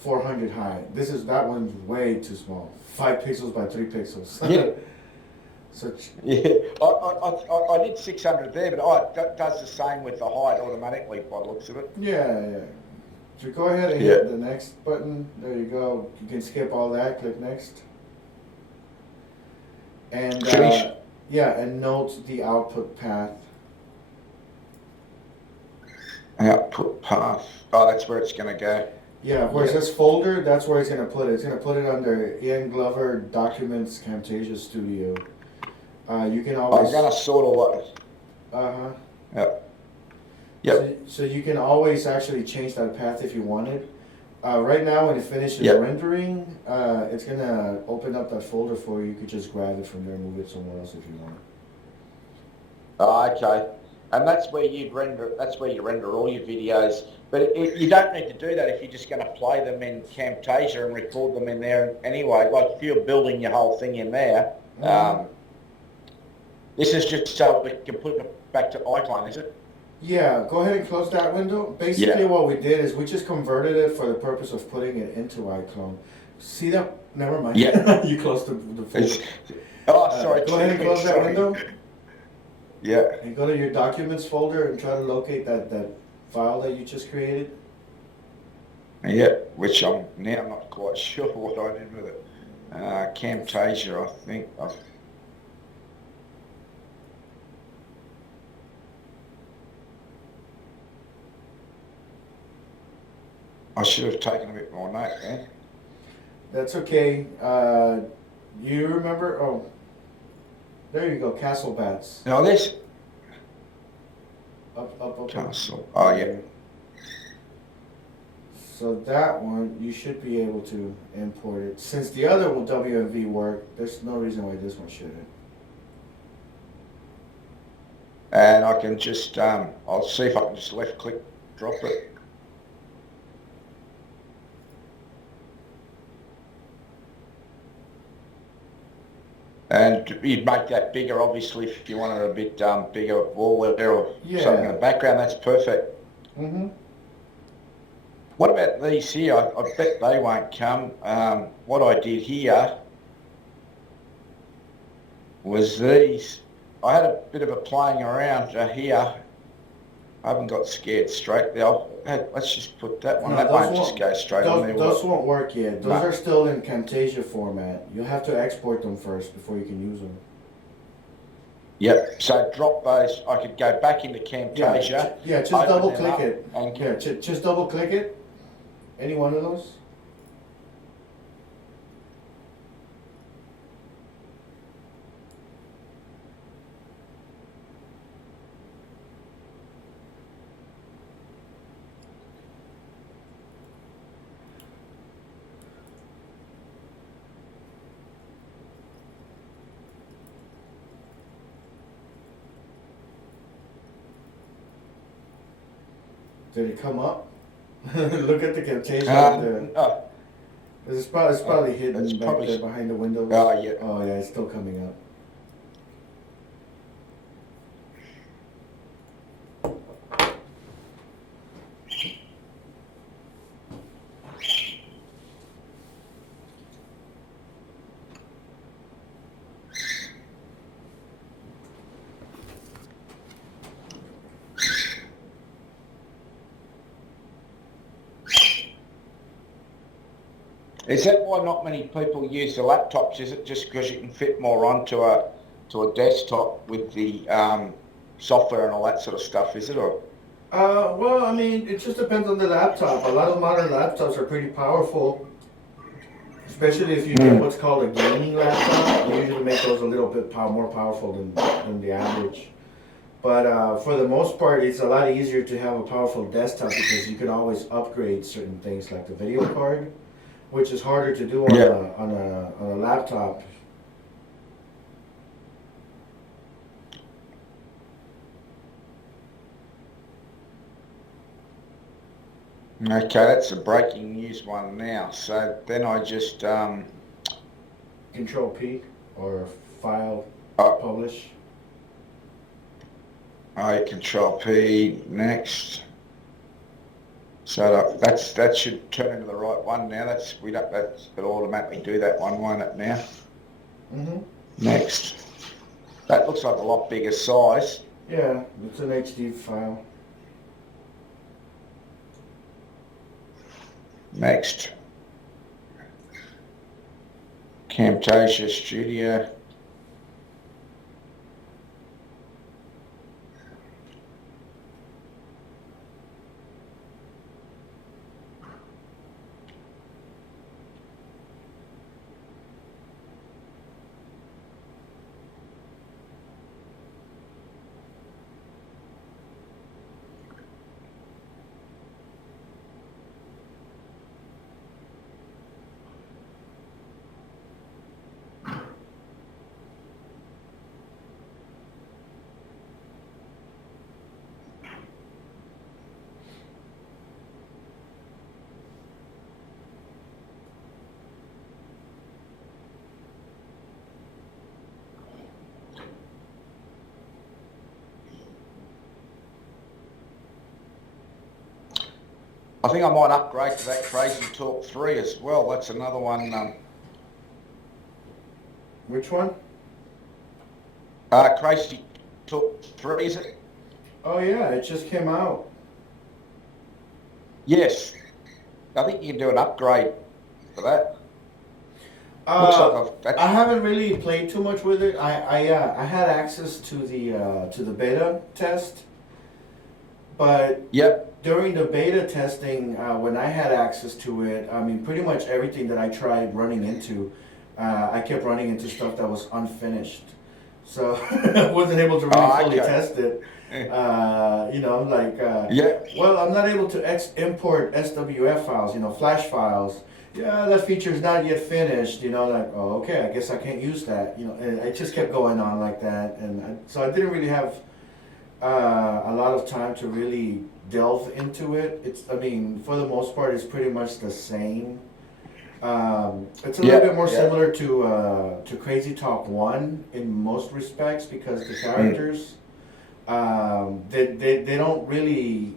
400 high. That one's way too small. 5 pixels by 3 pixels. Yeah. So I did 600 there, but it does the same with the height automatically by the looks of it. Yeah. So go ahead and hit the next button. There you go. You can skip all that. Click next. And and note the output path. Output path. Oh, that's where it's going to go. Yeah, where it says folder, that's where it's going to put it. It's going to put it under Ian Glover Documents Camtasia Studio. You can always... I'm going to sort of what... Yep. So you can always actually change that path if you wanted. Right now, when it finishes rendering, it's going to open up that folder for you. You could just grab it from there and move it somewhere else if you want. Okay. And that's where you render all your videos. But you don't need to do that if you're just going to play them in Camtasia and record them in there anyway. Like if you're building your whole thing in there, this is just so we can put it back to iClone, is it? Yeah, go ahead and close that window. Basically what we did is we just converted it for the purpose of putting it into iClone. See that? Never mind. Yeah. You closed the folder. Sorry. Go ahead and close that window. Yeah. And go to your documents folder and try to locate that file that you just created. Yeah, which I'm now not quite sure what I did with it. Camtasia, I think. I should have taken a bit more note there. That's okay. You remember? Oh, there you go. Castle Bats. Now this. Up. Castle. Oh yeah. So that one you should be able to import it. Since the other WMV worked, there's no reason why this one shouldn't. And I can just I'll see if I can just left click drop it. And you'd make that bigger, obviously, if you wanted a bit bigger wall there or something in the background. That's perfect. What about these here? I bet they won't come. What I did here was these. I had a bit of a playing around here. I haven't got scared straight there. Let's just put that one. That won't just go straight on there. Those won't work yet. Those are still in Camtasia format. You'll have to export them first before you can use them. Yep. So drop those. I could go back into Camtasia. Yeah, just double click it. Just double click it. Any one of those. Did it come up? Look at the Camtasia. It's probably hidden it's back probably there behind the windows. Oh, yeah. Oh yeah, it's still coming up. Is that why not many people use the laptops? Is it just because you can fit more onto a desktop with the software and all that sort of stuff? Is it or? Well, I mean, it just depends on the laptop. A lot of modern laptops are pretty powerful, especially if you get what's called a gaming laptop. They usually make those a little bit more powerful than the average. But for the most part, it's a lot easier to have a powerful desktop because you can always upgrade certain things like the video card, which is harder to do on a laptop. Okay, that's a breaking news one now. So then I just Control P or file publish. I Control P next. So that should turn into the right one now. It'll automatically do that one, won't it now? Mhm. Next. That looks like a lot bigger size. Yeah, it's an HD file. Next. Camtasia Studio. I think I might upgrade to that Crazy Talk 3 as well. That's another one. Which one? Crazy Talk 3, is it? Oh yeah, it just came out. Yes. I think you can do an upgrade for that. Looks like I haven't really played too much with it. I had access to the beta test, but Yep. during the beta testing, when I had access to it, I mean, pretty much everything that I tried running into, I kept running into stuff that was unfinished. So I wasn't able to really fully test it. You know, like, well, I'm not able to import SWF files, you know, flash files. Yeah, that feature is not yet finished, you know, like, oh, okay, I guess I can't use that, you know, and it just kept going on like that. And so I didn't really have a lot of time to really delve into it. I mean, for the most part, it's pretty much the same. It's a little bit more similar to Crazy Talk 1 in most respects because the characters, they don't really,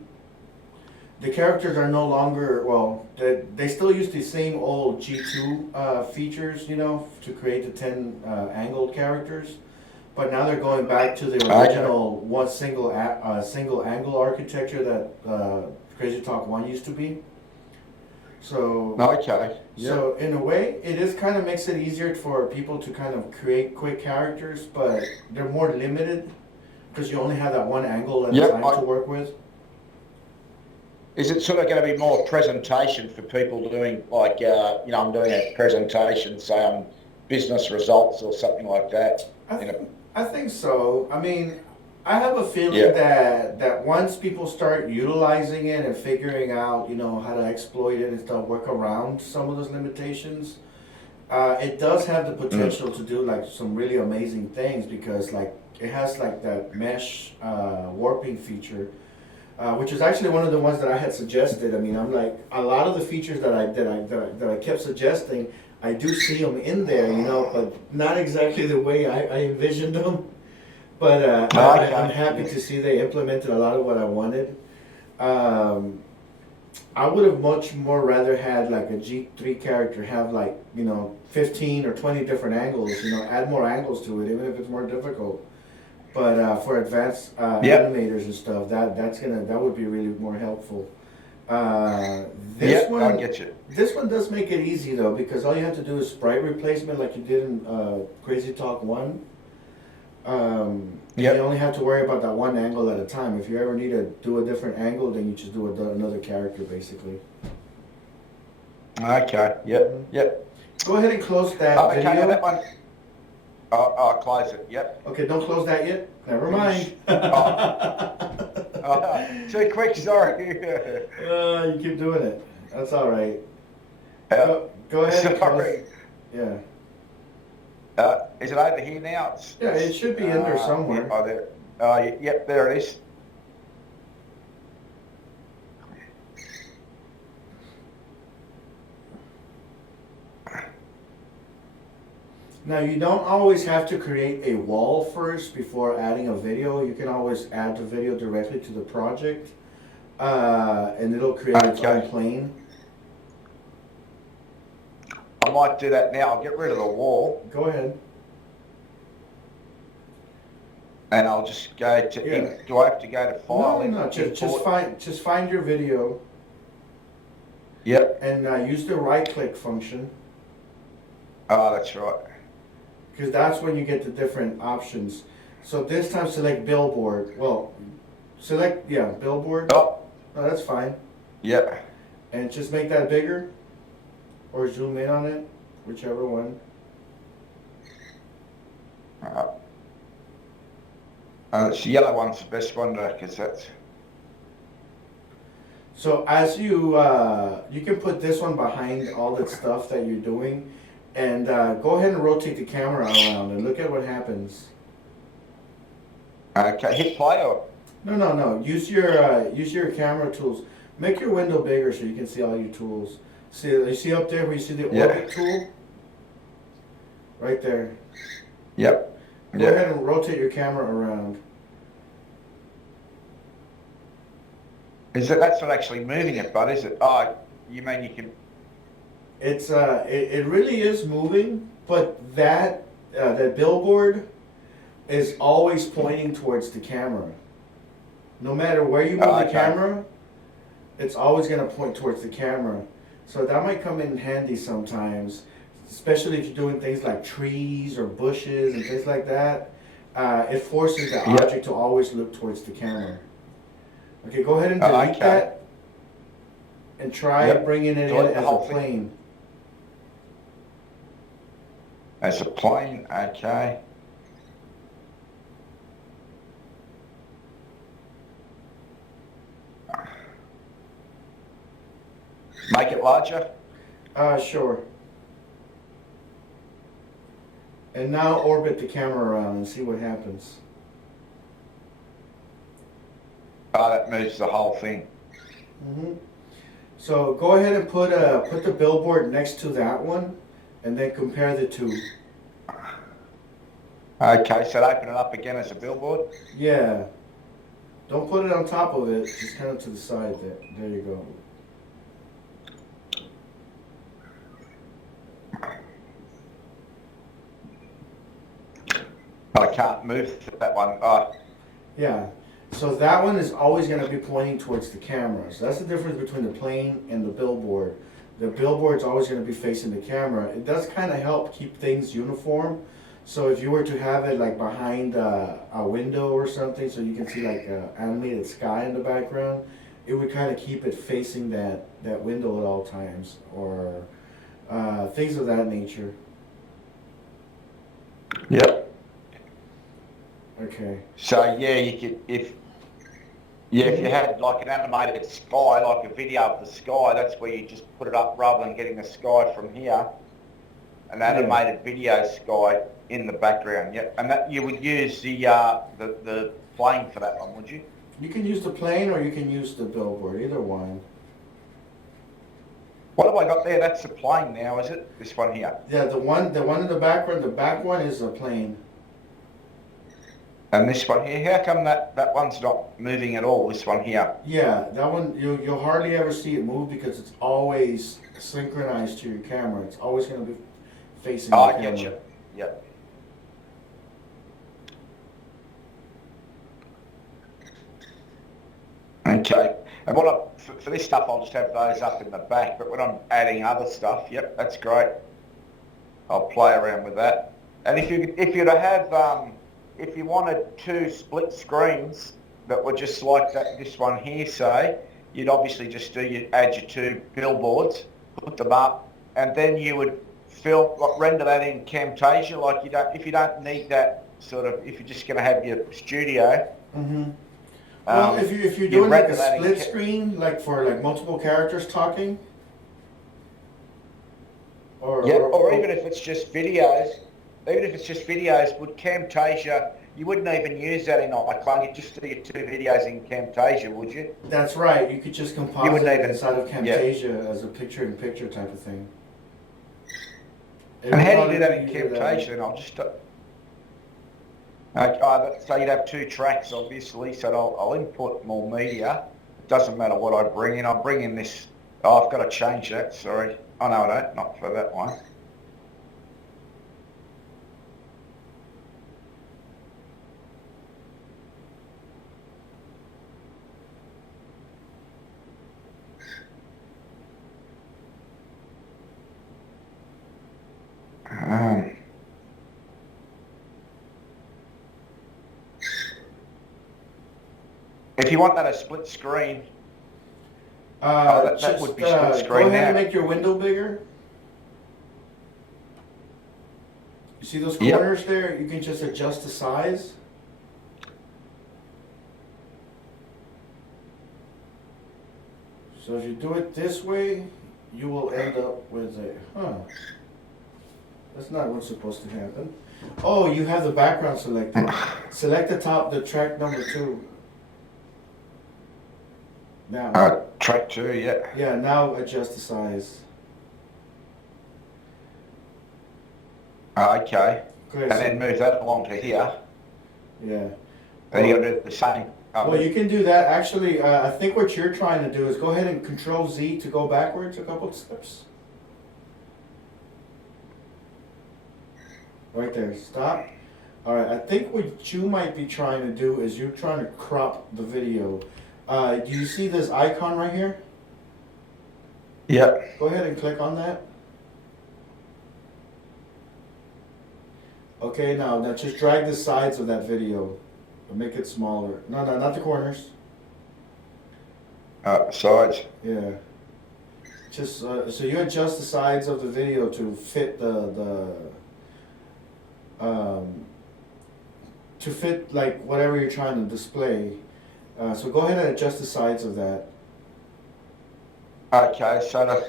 the characters are no longer, well, they still use the same old G2 features, you know, to create the 10 angled characters. But now they're going back to the original one single angle architecture that Crazy Talk 1 used to be. So so in a way, it is kind of makes it easier for people to kind of create quick characters, but they're more limited because you only have that one angle at a time to work with. Is it sort of going to be more presentation for people doing like, you know, I'm doing a presentation, say on business results or something like that? I think so. I mean, I have a feeling that once people start utilizing it and figuring out, you know, how to exploit it and stuff, work around some of those limitations, it does have the potential to do like some really amazing things because like it has like that mesh warping feature which is actually one of the ones that I had suggested. I mean, I'm like, a lot of the features that I kept suggesting, I do see them in there, you know, but not exactly the way I envisioned them. But I'm happy to see they implemented a lot of what I wanted. Um, I would have much more rather had like a G3 character have like, you know, 15 or 20 different angles, you know, add more angles to it, even if it's more difficult. But for advanced animators and stuff, that would be really more helpful. This one, I get you. This one does make it easy though, because all you have to do is sprite replacement like you did in Crazy Talk 1. You only have to worry about that one angle at a time. If you ever need to do a different angle, then you just do another character basically. Okay, yep. Go ahead and close that video. Okay, that one. I'll close it, yep. Okay, don't close that yet. Never mind. Too quick, sorry. You keep doing it. That's all right. Go ahead and close. Yeah. Is it over here now? It should be in there somewhere. There. Yep, there it is. Now you don't always have to create a wall first before adding a video. You can always add the video directly to the project, and it'll create its own plane. I might do that now. I'll get rid of the wall. Go ahead. And I'll just go to. Do I have to go to file? No. Just find your video. Yep. And use the right click function. Oh, that's right. Because that's when you get the different options. So this time select billboard. Well, select, billboard. Oh. No, that's fine. Yep. And just make that bigger. Or zoom in on it. Whichever one. It's the yellow one's the best one, because that's... So as you can put this one behind all the stuff that you're doing. And go ahead and rotate the camera around and look at what happens. Okay, hit play or? No. Use your camera tools. Make your window bigger so you can see all your tools. You see up there where you see the orbit tool? Right there. Yep. Go ahead and rotate your camera around. That's not actually moving it, bud, is it? Oh, you mean you can... It's it really is moving, but that billboard is always pointing towards the camera. No matter where you move the camera, it's always going to point towards the camera. So that might come in handy sometimes, especially if you're doing things like trees or bushes and things like that. It forces the object to always look towards the camera. Okay, go ahead and delete that and try bringing it in as a plane. As a plane, okay. Make it larger? Sure. And now orbit the camera around and see what happens. Oh, that moves the whole thing. So go ahead and put the billboard next to that one. And then compare the two. Okay, so open it up again as a billboard? Yeah. Don't put it on top of it, just kind of to the side there. There you go. I can't move that one. Yeah. So that one is always going to be pointing towards the camera. So that's the difference between the plane and the billboard. The billboard's always going to be facing the camera. It does kind of help keep things uniform. So if you were to have it like behind a window or something, so you can see like animated sky in the background, it would kind of keep it facing that window at all times, or things of that nature. Yep. Okay. So yeah, you could if you had like an animated sky, like a video of the sky, that's where you just put it up rather than getting the sky from here. An animated video sky in the background, yep. And that you would use the plane for that one, would you? You can use the plane or you can use the billboard, either one. What have I got there? That's the plane now, is it? This one here. Yeah, the one in the background, the back one is a plane. And this one here, how come that one's not moving at all, this one here? Yeah, that one, you'll hardly ever see it move because it's always synchronized to your camera. It's always going to be facing Oh, the I camera. get you. Yep. Okay. And for this stuff, I'll just have those up in the back, but when I'm adding other stuff, yep, that's great. I'll play around with that. And if you to have, if you wanted two split screens that were just like this one here, say, you'd obviously just add your two billboards, put them up, and then you would render that in Camtasia. Like if you don't need that sort of, if you're just going to have your studio. Mm-hmm. Well, if you're you doing like render a that in split screen, like for like multiple characters talking, or even if it's just videos, with Camtasia, you wouldn't even use that in iClone. You'd just do your two videos in Camtasia, would you? That's right. You could just composite it even, inside of Camtasia as a picture-in-picture type of thing. And how do you do that in Camtasia? And I'll just. So you'd have two tracks, obviously. So I'll input more media. It doesn't matter what I bring in. I'll bring in this. Oh, I've got to change that. Sorry. Oh no, I don't. Not for that one. If you want that a split screen, that would be split screen. Go ahead now. and make your window bigger. You see those corners there? You can just adjust the size. So if you do it this way, you will end up with that's not what's supposed to happen. Oh, you have the background selected. Select the track number 2. Now. Track 2, yeah. Yeah, now adjust the size. Okay. Good. And then move that along to here. Yeah. Then you got to do the same. Well, you can do that. Actually, I think what you're trying to do is go ahead and Control Z to go backwards a couple of steps. Right there. Stop. All right. I think what you might be trying to do is you're trying to crop the video. Do you see this icon right here? Yep. Go ahead and click on that. Okay, now just drag the sides of that video. Make it smaller. No, not the corners. Sides. Yeah. Just so you adjust the sides of the video to fit to fit like whatever you're trying to display. So go ahead and adjust the sides of that. Okay, so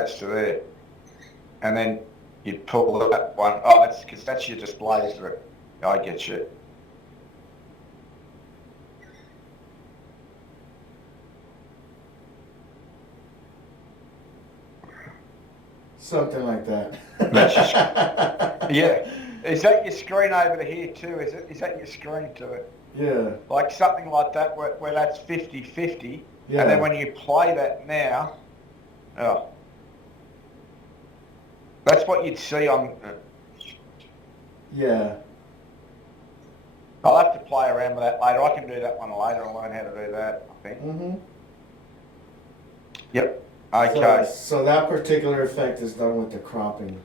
it's to there, and then you pull that one. Oh, that's because that's your display, isn't it? I get you. Something like that. Yeah. Is that your screen over to here too? Is that your screen to it? Yeah. Like something like that where that's 50-50. Yeah. And then when you play that now, that's what you'd see on. Yeah. I'll have to play around with that later. I can do that one later. I'll learn how to do that, I think. Mm-hmm. Yep. Okay. So that particular effect is done with the cropping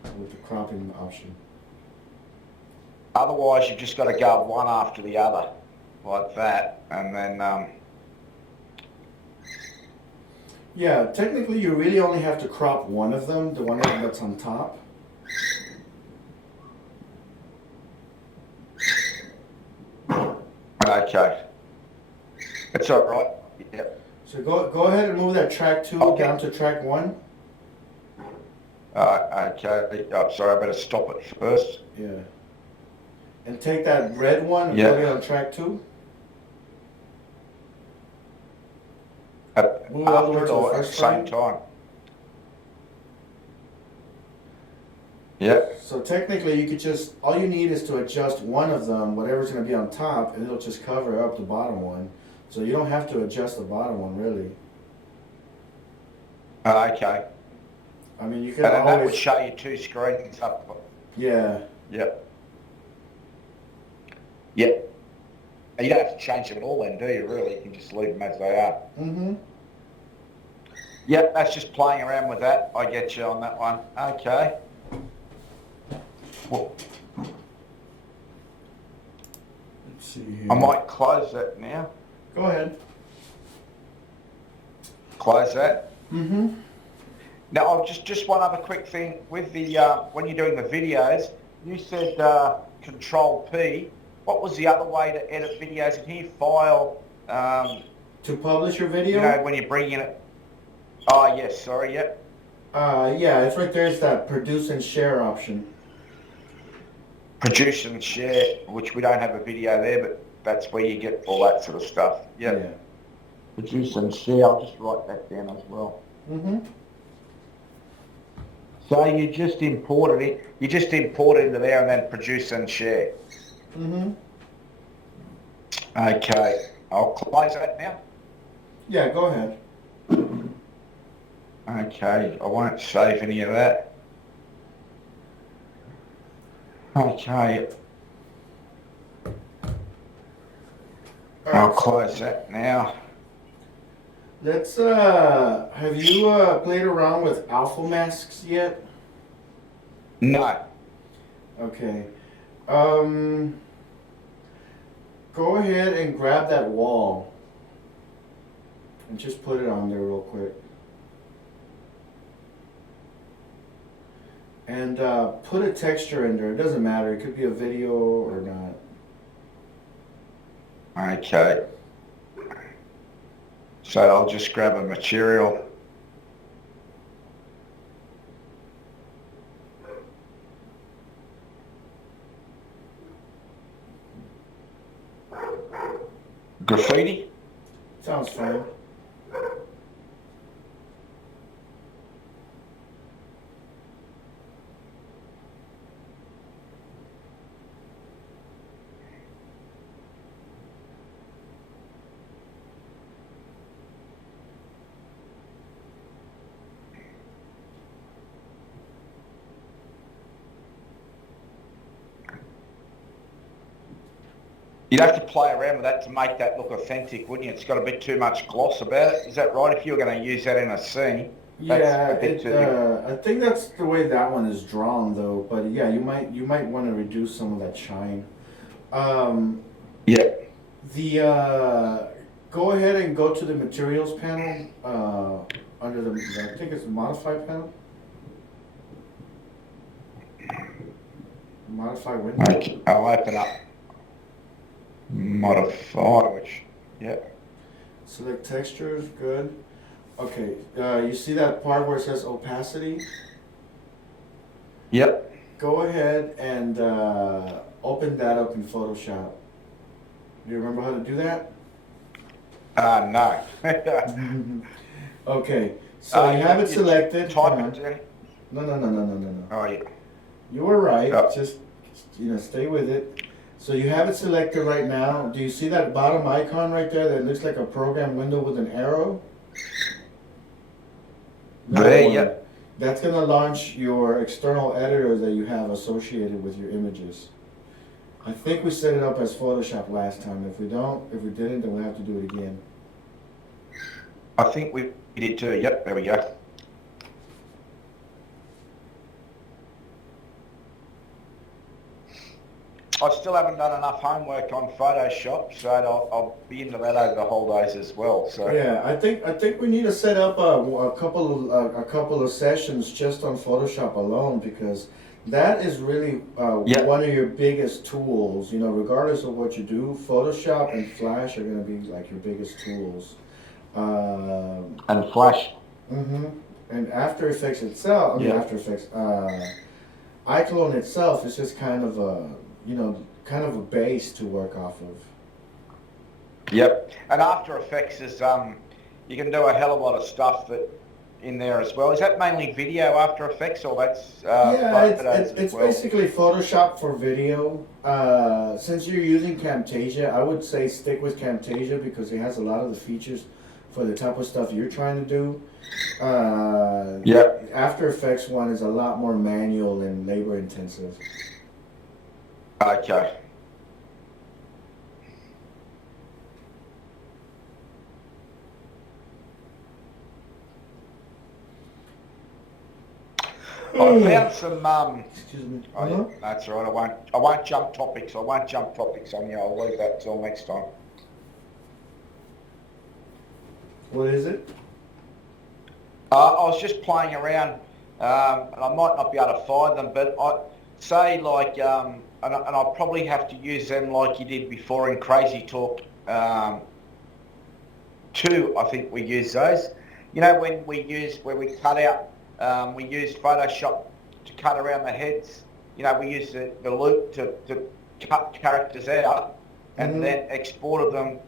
option. Otherwise, you've just got to go one after the other, like that, and then. Yeah, technically you really only have to crop one of them, the one that's on top. Okay. It's all right. Yep. So go ahead and move that track 2 down to track 1. Okay. Oh, sorry, I better stop it first. Yeah. and take that red one and Yeah. put it on track 2. Move all the way After it to the or at the first same frame. time? Yeah. So technically, you could just, all you need is to adjust one of them, whatever's going to be on top, and it'll just cover up the bottom one. So you don't have to adjust the bottom one, really. Okay. I mean, you can And then that would always, show you 2 screens up. yeah. Yep. Yep. And you don't have to change them at all then, do you, really? You can just leave them as they are. Mm-hmm. Yep, that's just playing around with that. I get you on that one. Okay. Well, Let's see here. I might close that now. Go ahead. Close that. Mm-hmm. Now, I'll just one other quick thing with the when you're doing the videos. You said Control P. What was the other way to edit videos? Can you file? To publish your You video? know, when you're bringing it. Oh yes, sorry. Yep. Yeah, it's right there. It's that produce and share option. Produce and share, which we don't have a video there, but that's where you get all that sort of stuff. Yep. Yeah. Produce and share. I'll just write that down as well. Mm-hmm. So you just imported it. You just import it into there and then produce and share. Mm-hmm. Okay. I'll close that now. Yeah, go ahead. Okay. I won't save any of that. Okay. I'll close that now. Let's, have you, played around with alpha masks yet? No. Okay. Go ahead and grab that wall and just put it on there real quick. And put a texture in there. It doesn't matter. It could be a video or not. Okay. So I'll just grab a material. Graffiti? Sounds fine. You'd have to play around with that to make that look authentic, wouldn't you? It's got a bit too much gloss about it. Is that right? If you were going to use that in a scene, Yeah, that's a bit too... I think that's the way that one is drawn, though. But yeah, you might want to reduce some of that shine. Yeah. Go ahead and go to the materials panel under the I think it's the modify panel. Modify window. Okay, I'll open up modify, which, yeah. Select textures, good. Okay, you see that part where it says opacity? Yep. Go ahead and open that up in Photoshop. Do you remember how to do that? No. Okay, so you have it selected. Type Hang on. it, Jenny. No. Oh, yeah. You were right. Yep. Just stay with it. So you have it selected right now. Do you see that bottom icon right there that looks like a program window with an arrow? That There, one. yep. That's gonna launch your external editor that you have associated with your images. I think we set it up as Photoshop last time. If we didn't, then we'll have to do it again. I think we did too. Yep, there we go. I still haven't done enough homework on Photoshop, so I'll be into that over the holidays as well. So Yeah, I think we need to set up a couple of sessions just on Photoshop alone, because that is really Yeah. one of your biggest tools. You know, regardless of what you do, Photoshop and Flash are going to be like your biggest tools. and Flash. And After Effects itself, I mean Yeah. After Effects, iClone itself is just kind of a, kind of a base to work off of. Yep. And After Effects is you can do a hell of a lot of stuff that in there as well. Is that mainly video After Effects, or that's Yeah, photos as it's well? basically Photoshop for video. Since you're using Camtasia, I would say stick with Camtasia because it has a lot of the features for the type of stuff you're trying to do. Yep. After Effects one is a lot more manual and labor intensive. Okay. I found some. Excuse me. Oh, yeah, that's all right. I won't jump topics. I won't jump topics on you. I'll leave that till next time. What is it? I was just playing around, and I might not be able to find them, but I say like, and I'll probably have to use them like you did before in Crazy Talk 2. I think we use those. You know when we cut out, we used Photoshop to cut around the heads. You know, we used the loop to cut characters out and then exported them,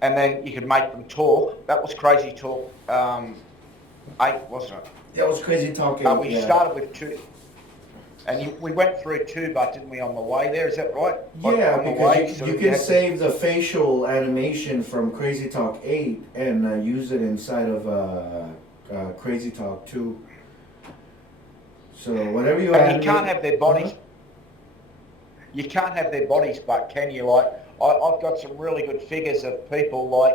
and then you could make them talk. That was Crazy Talk 8, wasn't it? That was Crazy Talk 8. We started with 2. And we went through 2, but didn't we, on the way there? Is that right? Yeah, on the because way, you, so you we can had to- save the facial animation from Crazy Talk 8 and use it inside of Crazy Talk 2. So whatever you And animate... you can't have their bodies. You can't have their bodies, but can you? Like, I've got some really good figures of people like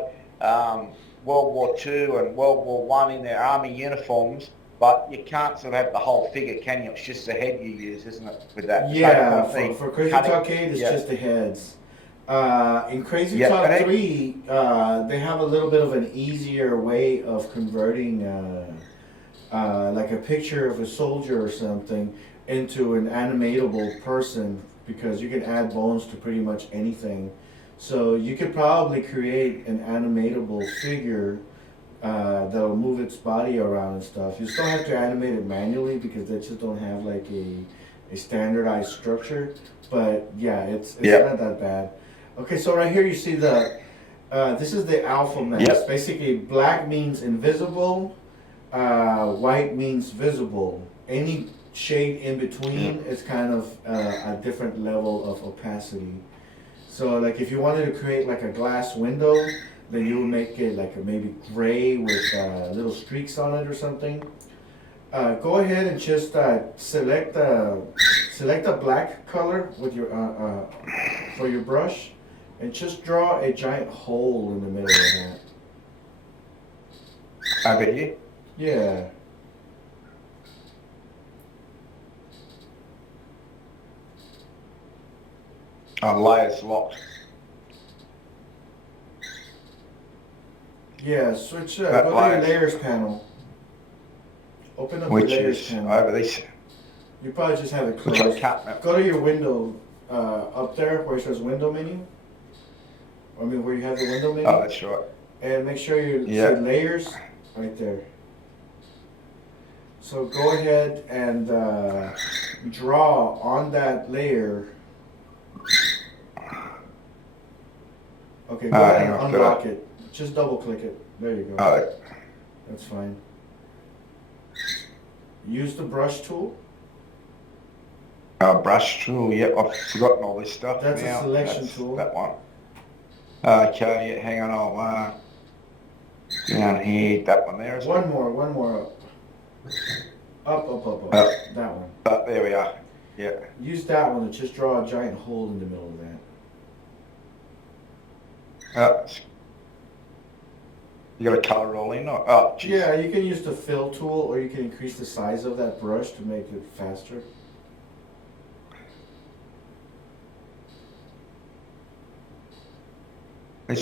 World War II and World War One in their army uniforms, but you can't sort of have the whole figure, can you? It's just the head you use, isn't it, with that? Yeah, Same for Crazy cutting. Talk 8, it's Yeah. just the heads. In Crazy Yeah, Talk and it- 3, they have a little bit of an easier way of converting like a picture of a soldier or something into an animatable person, because you can add bones to pretty much anything. So you could probably create an animatable figure that'll move its body around and stuff. You still have to animate it manually because they just don't have like a standardized structure. But yeah, it's not that bad. Okay, so right here you see this is the alpha mask. Yep. Basically, black means invisible, white means visible. Any shade in between is kind of a different level of opacity. So like if you wanted to create like a glass window, then you would make it like a maybe gray with little streaks on it or something. Go ahead and just select a black color with your for your brush, and just draw a giant hole in the middle of that. Over here. Yeah. Layers locked. Yeah, switch go That to your layers. layers panel. Open up Which your layers is panel. over this. You probably just have it Which I closed. can't. Go to your window up there where it says window menu. I mean where you have the window menu. Oh, that's right. And make sure you Yeah. say layers right there. So go ahead and draw on that layer. Okay, go ahead hang and on, unlock it. Just double click it. There you go. Oh, That's fine. Use the brush tool. brush tool. Yep, I've forgotten all this stuff That's a now. selection That's tool. That one. Okay, yeah, hang on. I'll down here. That one there. Isn't it? One more up. Up. Up. That one. There we are. Yeah. Use that one to just draw a giant hole in the middle of that. You got a colour roll in? Or, oh, geez. Yeah, you can use the fill tool, or you can increase the size of that brush to make it faster.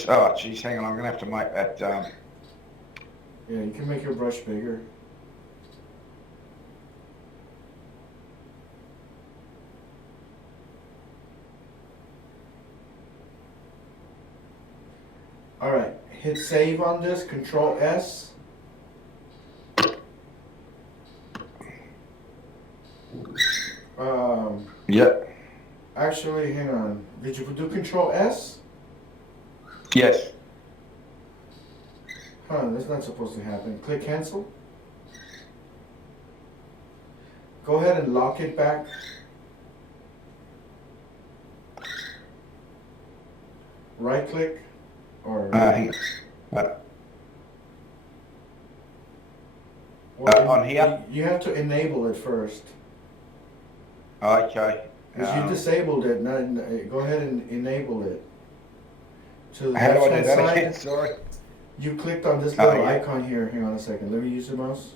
Oh, geez, hang on. I'm going to have to make that. Yeah, you can make your brush bigger. Alright, hit save on this, Control S. Yep. actually, hang on. Did you do Control S? Yes. Huh, that's not supposed to happen. Click cancel. Go ahead and lock it back. Right click or Hang on. On here? You have to enable it first. Okay. Because you disabled it. Go ahead and enable it. To the How do I do left-hand that side, again? Sorry. you clicked on this little yeah. icon here. Hang on a second. Let me use the mouse.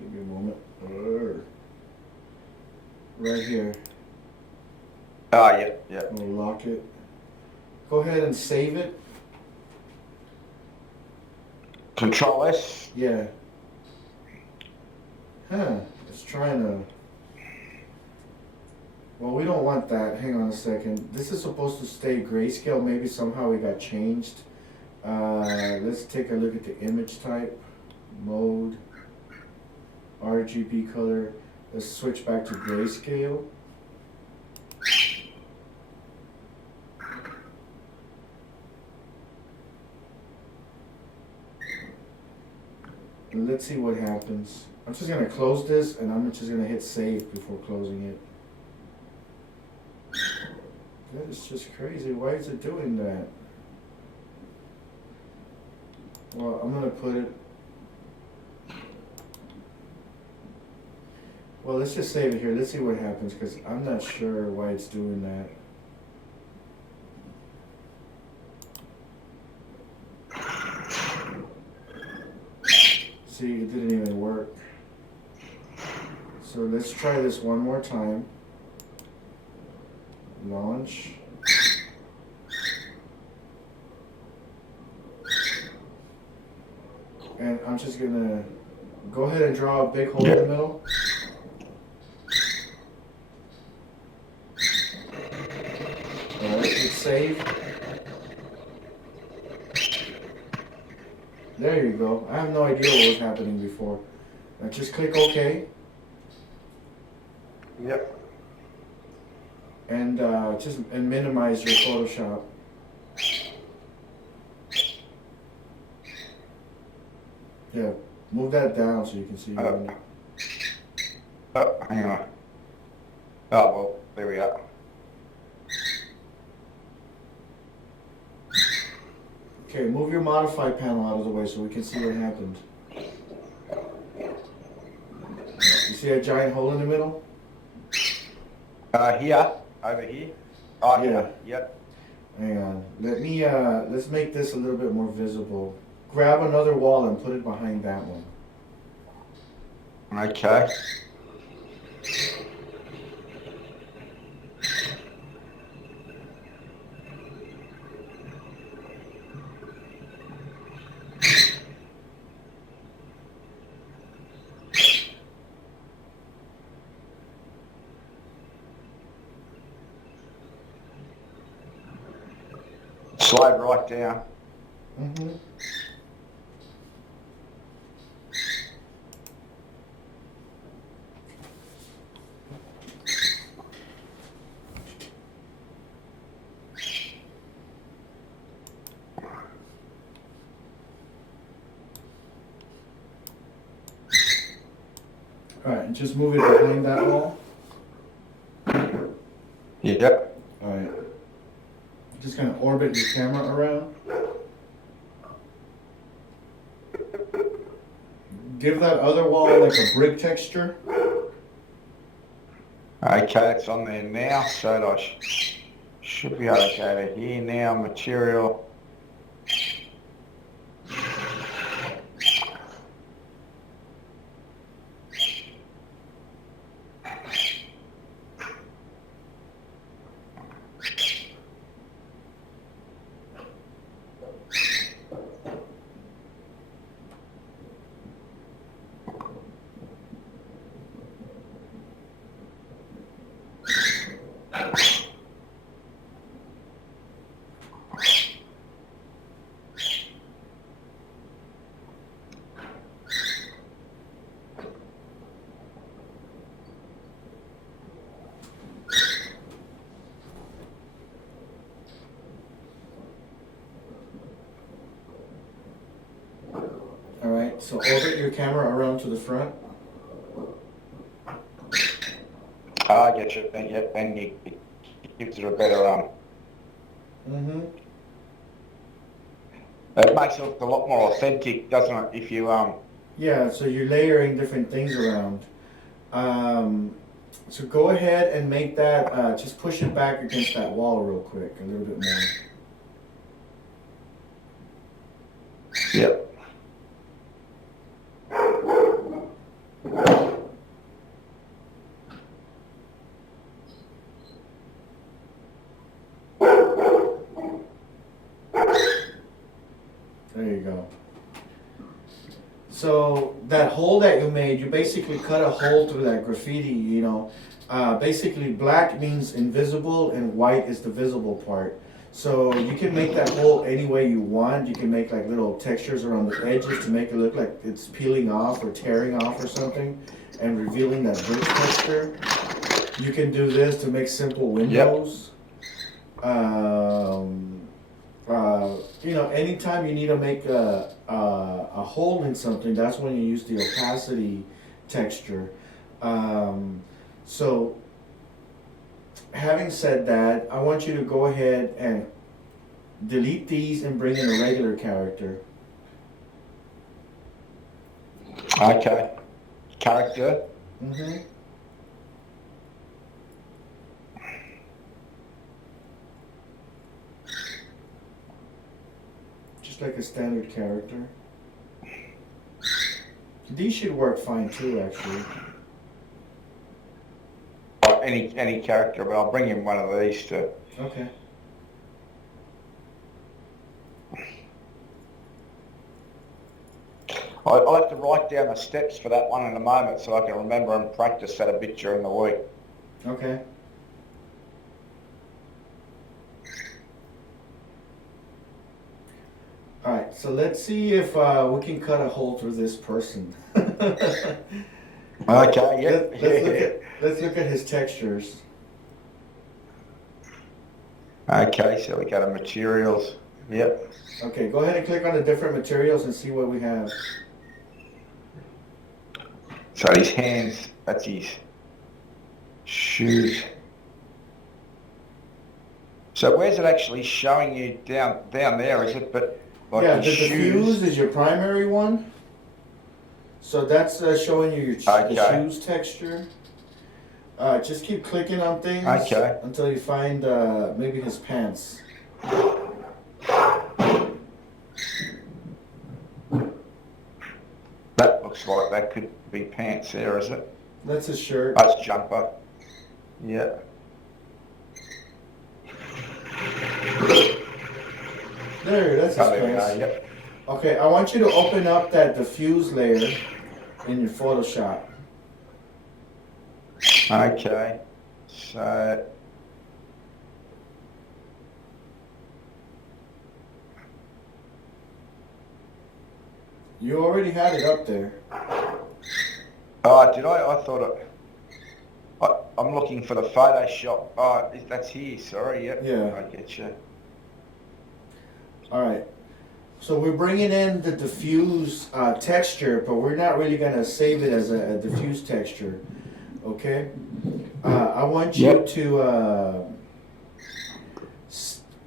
Give me a moment. Right here. Yeah, yeah. We'll lock it. Go ahead and save it. Control S. Yeah. Huh. It's trying to... Well, we don't want that. Hang on a second. This is supposed to stay grayscale. Maybe somehow it got changed. Let's take a look at the image type. Mode. RGB color. Let's switch back to grayscale. And let's see what happens. I'm just gonna close this and I'm just gonna hit save before closing it. That is just crazy. Why is it doing that? Well, I'm gonna put it... Well, let's just save it here. Let's see what happens because I'm not sure why it's doing that. See, it didn't even work. So let's try this one more time. Launch. And I'm just gonna go ahead and draw a big hole in the middle. Alright, hit save. There you go. I have no idea what was happening before. Now just click OK. Yep. And and minimize your Photoshop. Yeah, move that down so you can see. Oh, hang on. Oh, well, there we are. Okay, move your modify panel out of the way so we can see what happened. You see a giant hole in the middle? Here, over here. Oh, Yeah. yeah. Yep. Hang on. Let's make this a little bit more visible. Grab another wall and put it behind that one. Okay. Slide right down. Mm-hmm. Alright, and just move it behind that wall. Yep. Alright. Just gonna orbit your camera around. Give that other wall like a brick texture. Okay, it's on there now, so I should be able to go to here now, material. So orbit your camera around to the front. I get you. And, yep, and it gives it a better Mm-hmm. It makes it look a lot more authentic, doesn't it? If you Yeah, so you're layering different things around. So go ahead and make that, just push it back against that wall real quick, a little bit more. Yep. There you go. So that hole that you made, you basically cut a hole through that graffiti, you know. Basically black means invisible and white is the visible part. So you can make that hole any way you want. You can make like little textures around the edges to make it look like it's peeling off or tearing off or something and revealing that bridge texture. You can do this to make simple windows. You know, anytime you need to make a hole in something, that's when you use the opacity texture. So, having said that, I want you to go ahead and delete these and bring in a regular character. Okay. Character. Mm-hmm. Just like a standard character. These should work fine too, actually. Any character, but I'll bring in one of these too. Okay. I'll have to write down the steps for that one in a moment so I can remember and practice that a bit during the week. Okay. Alright, so let's see if we can cut a hole through this person. Okay, yeah. Let's look at his textures. Okay, so we got the materials. Yep. Okay, go ahead and click on the different materials and see what we have. So his hands, that's his shoes. So where's it actually showing you down there, is it? But like Yeah, his the shoes. diffuse is your primary one. So that's showing you the Okay. shoes texture. Just keep clicking on things Okay. until you find maybe his pants. That looks like that could be pants there, is it? That's his shirt. That's jumper. Yeah. There, that's his Oh, there we pants. go, yep. Okay, I want you to open up that diffuse layer in your Photoshop. Okay. So You already had it up there. oh, did I? I thought I'm looking for the Photoshop. Oh, that's here. Sorry. Yep. Yeah. I get you. Alright. So we're bringing in the diffuse texture, but we're not really going to save it as a diffuse texture. Okay? I want you Yep. to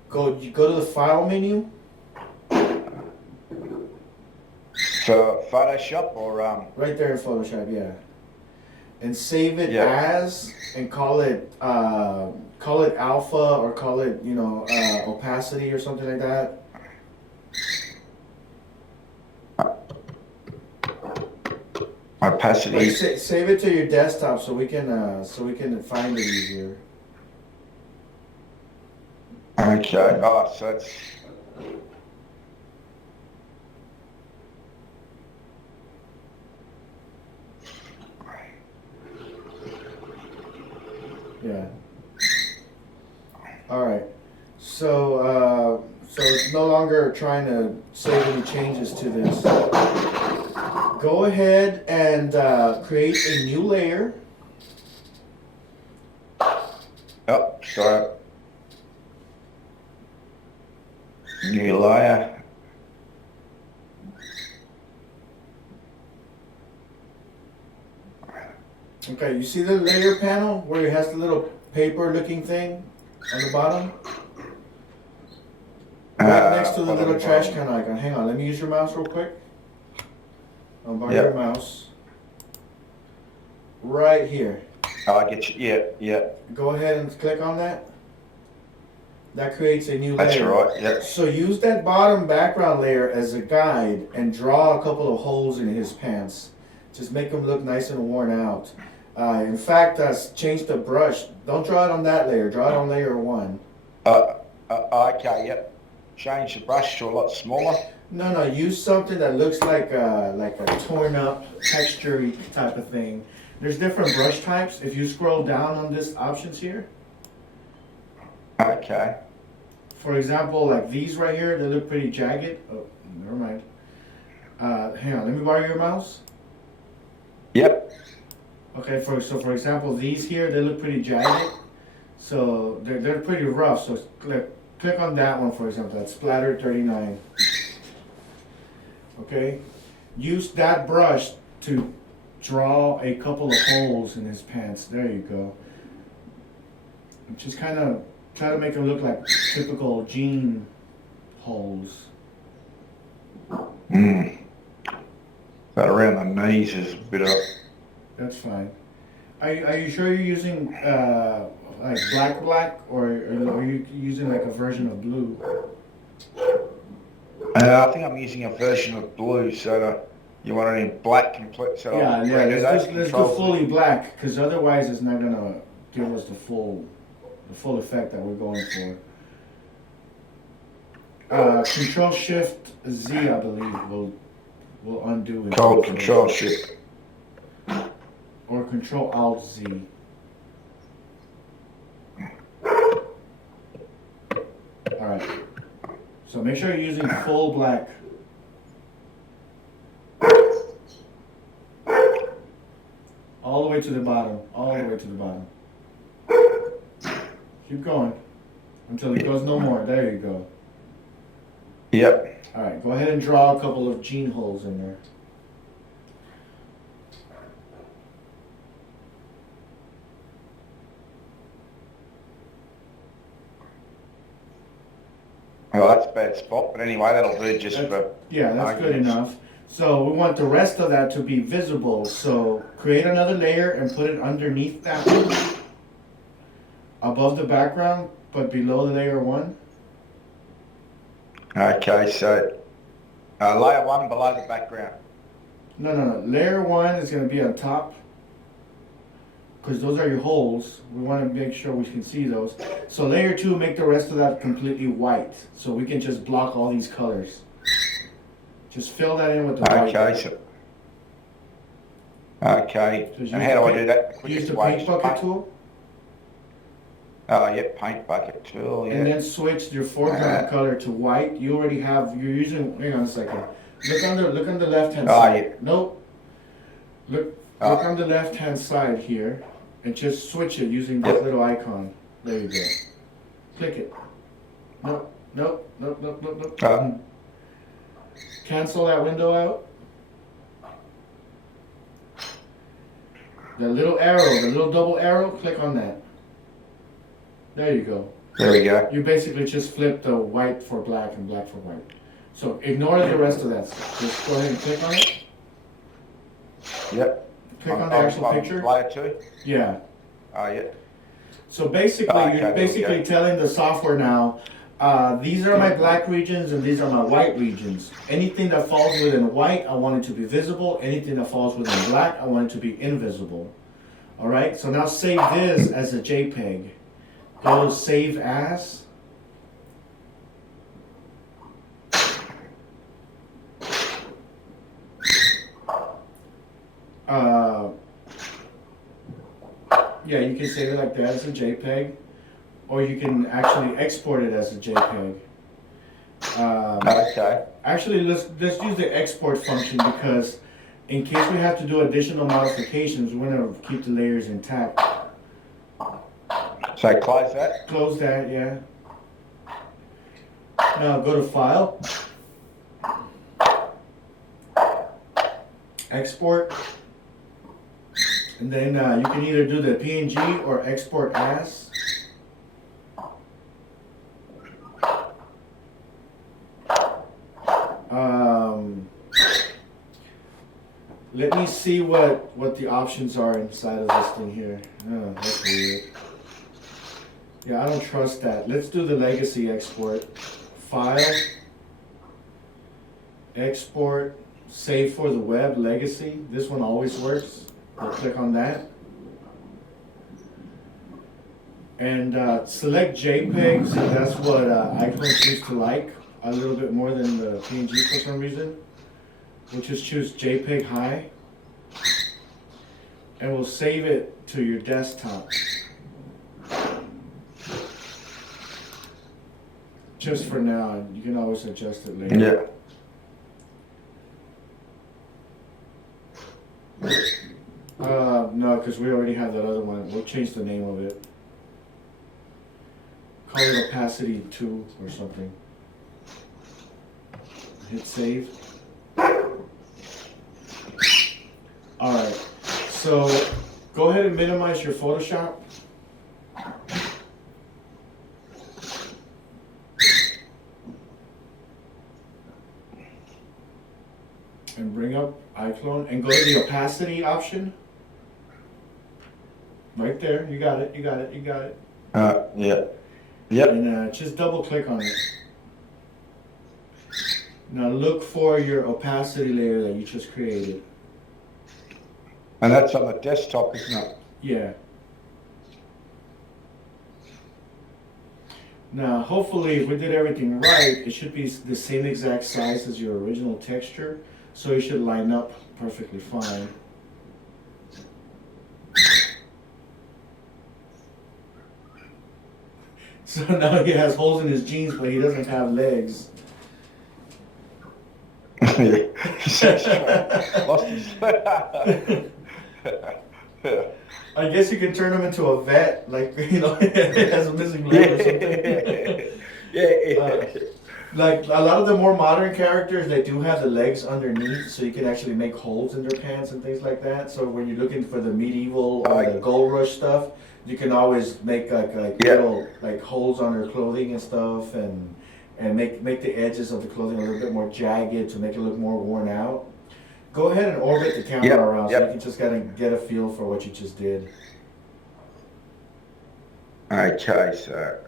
go to the File menu. For Photoshop or Right there in Photoshop, yeah. And save it Yeah. as, and call it alpha or call it, opacity or something like that. opacity. Like, save it to your desktop so we can find it easier. Okay. Oh, so it's Yeah. All right. So it's no longer trying to save any changes to this. Go ahead and create a new layer. oh, sorry. New layer. Okay, you see the layer panel where it has the little paper looking thing on the bottom? Right next to the little trash can icon. Hang on, let me use your mouse real quick. I'll borrow your mouse. Right here. Oh, I get you. Yeah, yeah. Go ahead and click on that. That creates a new That's layer. right, yeah. So use that bottom background layer as a guide and draw a couple of holes in his pants. Just make them look nice and worn out. In fact, change the brush. Don't draw it on that layer. Draw it on layer 1. Okay, yep. Change the brush to a lot smaller. No, use something that looks like a torn up, texture type of thing. There's different brush types. If you scroll down on this options here, Okay. for example, like these right here, they look pretty jagged. Oh, never mind. Hang on, let me borrow your mouse. Yep. Okay, for example, these here, they look pretty jagged. So they're pretty rough. So click on that one, for example. That's Splatter 39. Okay, use that brush to draw a couple of holes in his pants. There you go. Just kind of try to make them look like typical jean holes. But around the knees is a bit up. That's fine. Are you sure you're using like black, or are you using like a version of blue? I think I'm using a version of blue, so you want it in black complete. So Yeah, let's go controls. fully black, because otherwise it's not gonna give us the full effect that we're going for. Control Shift Z, I believe, will undo it. Cold Control Shift. Or Control Alt Z. Alright. So make sure you're using full black. All the way to the bottom. All the way to the bottom. Keep going. Until it goes no more. There you go. Yep. Alright, go ahead and draw a couple of jean holes in there. Well, that's a bad spot, but anyway, that'll do just for... Yeah, that's good arguments. enough. So we want the rest of that to be visible. So create another layer and put it underneath that one. Above the background, but below the layer 1. Okay, so layer 1 below the background. No. Layer 1 is going to be on top. Because those are your holes. We want to make sure we can see those. So layer 2, make the rest of that completely white. So we can just block all these colors. Just fill that in with the white. Okay, so... Okay, Just and how do I do that? Use Quickest the way? paint bucket tool. Oh, yep, paint bucket tool, yeah. And then switch your foreground color to white. You already have, you're using, hang on a second. Look on the left hand side. Yeah. Nope. Look on the left hand side here and just switch it using this little icon. There you go. Click it. Nope. Cancel that window out. The little arrow, the little double arrow, click on that. There you go. There we go. You basically just flip the white for black and black for white. So ignore the rest of that stuff. Just go ahead and click on it. Yep. Click on the actual picture. Layer 2? Yeah. Oh, yeah. So basically, Okay, you're basically okay. telling the software now, these are my black regions and these are my white regions. Anything that falls within white, I want it to be visible. Anything that falls within black, I want it to be invisible. All right. So now save this as a JPEG. Go to Save As. Yeah, you can save it like that as a JPEG, or you can actually export it as a JPEG. Okay. Actually, let's use the export function, because in case we have to do additional modifications, we want to keep the layers intact. So close that. Close that, yeah. Now go to File, Export, And then you can either do the PNG or export as. Let me see what the options are inside of this thing here. Oh, that's weird. Yeah, I don't trust that. Let's do the legacy export. File, export, save for the web, legacy. This one always works. I'll click on that. And select JPEG, so that's what iClone seems to like a little bit more than the PNG for some reason. We'll just choose JPEG high. And we'll save it to your desktop. Just for now, you can always adjust it later. Yeah. No, because we already have that other one. We'll change the name of it. Call it opacity 2 or something. Hit save. Alright, so go ahead and minimize your Photoshop. And bring up iClone and go to the opacity option. Right there, you got it, you got it, you got it. Yeah. Yep. And just double click on it. Now look for your opacity layer that you just created. And that's on the desktop, isn't it? Yeah. Now hopefully if we did everything right, it should be the same exact size as your original texture. So it should line up perfectly fine. So now he has holes in his jeans, but he doesn't have legs. Lost his. I guess you can turn him into a vet, like, you know, it has a missing leg or something. Like a lot of the more modern characters, they do have the legs underneath, so you can actually make holes in their pants and things like that. So when you're looking for the medieval or the gold rush stuff, you can always make like little like holes on their clothing and stuff, and make the edges of the clothing a little bit more jagged to make it look more worn out. Go ahead and orbit the camera around so you can just kind of get a feel for what you just did. Okay, so.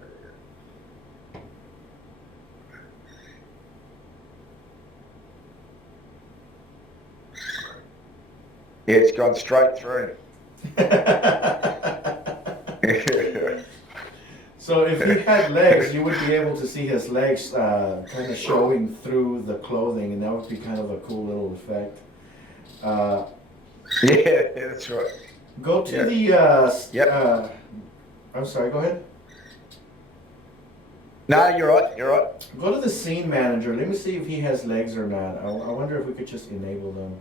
Yeah, it's gone straight through. So if he had legs, you would be able to see his legs kind of showing through the clothing, and that would be kind of a cool little effect. Yeah, that's right. Go to the. I'm sorry. Go ahead. No, you're right. You're right. Go to the scene manager. Let me see if he has legs or not. I wonder if we could just enable them.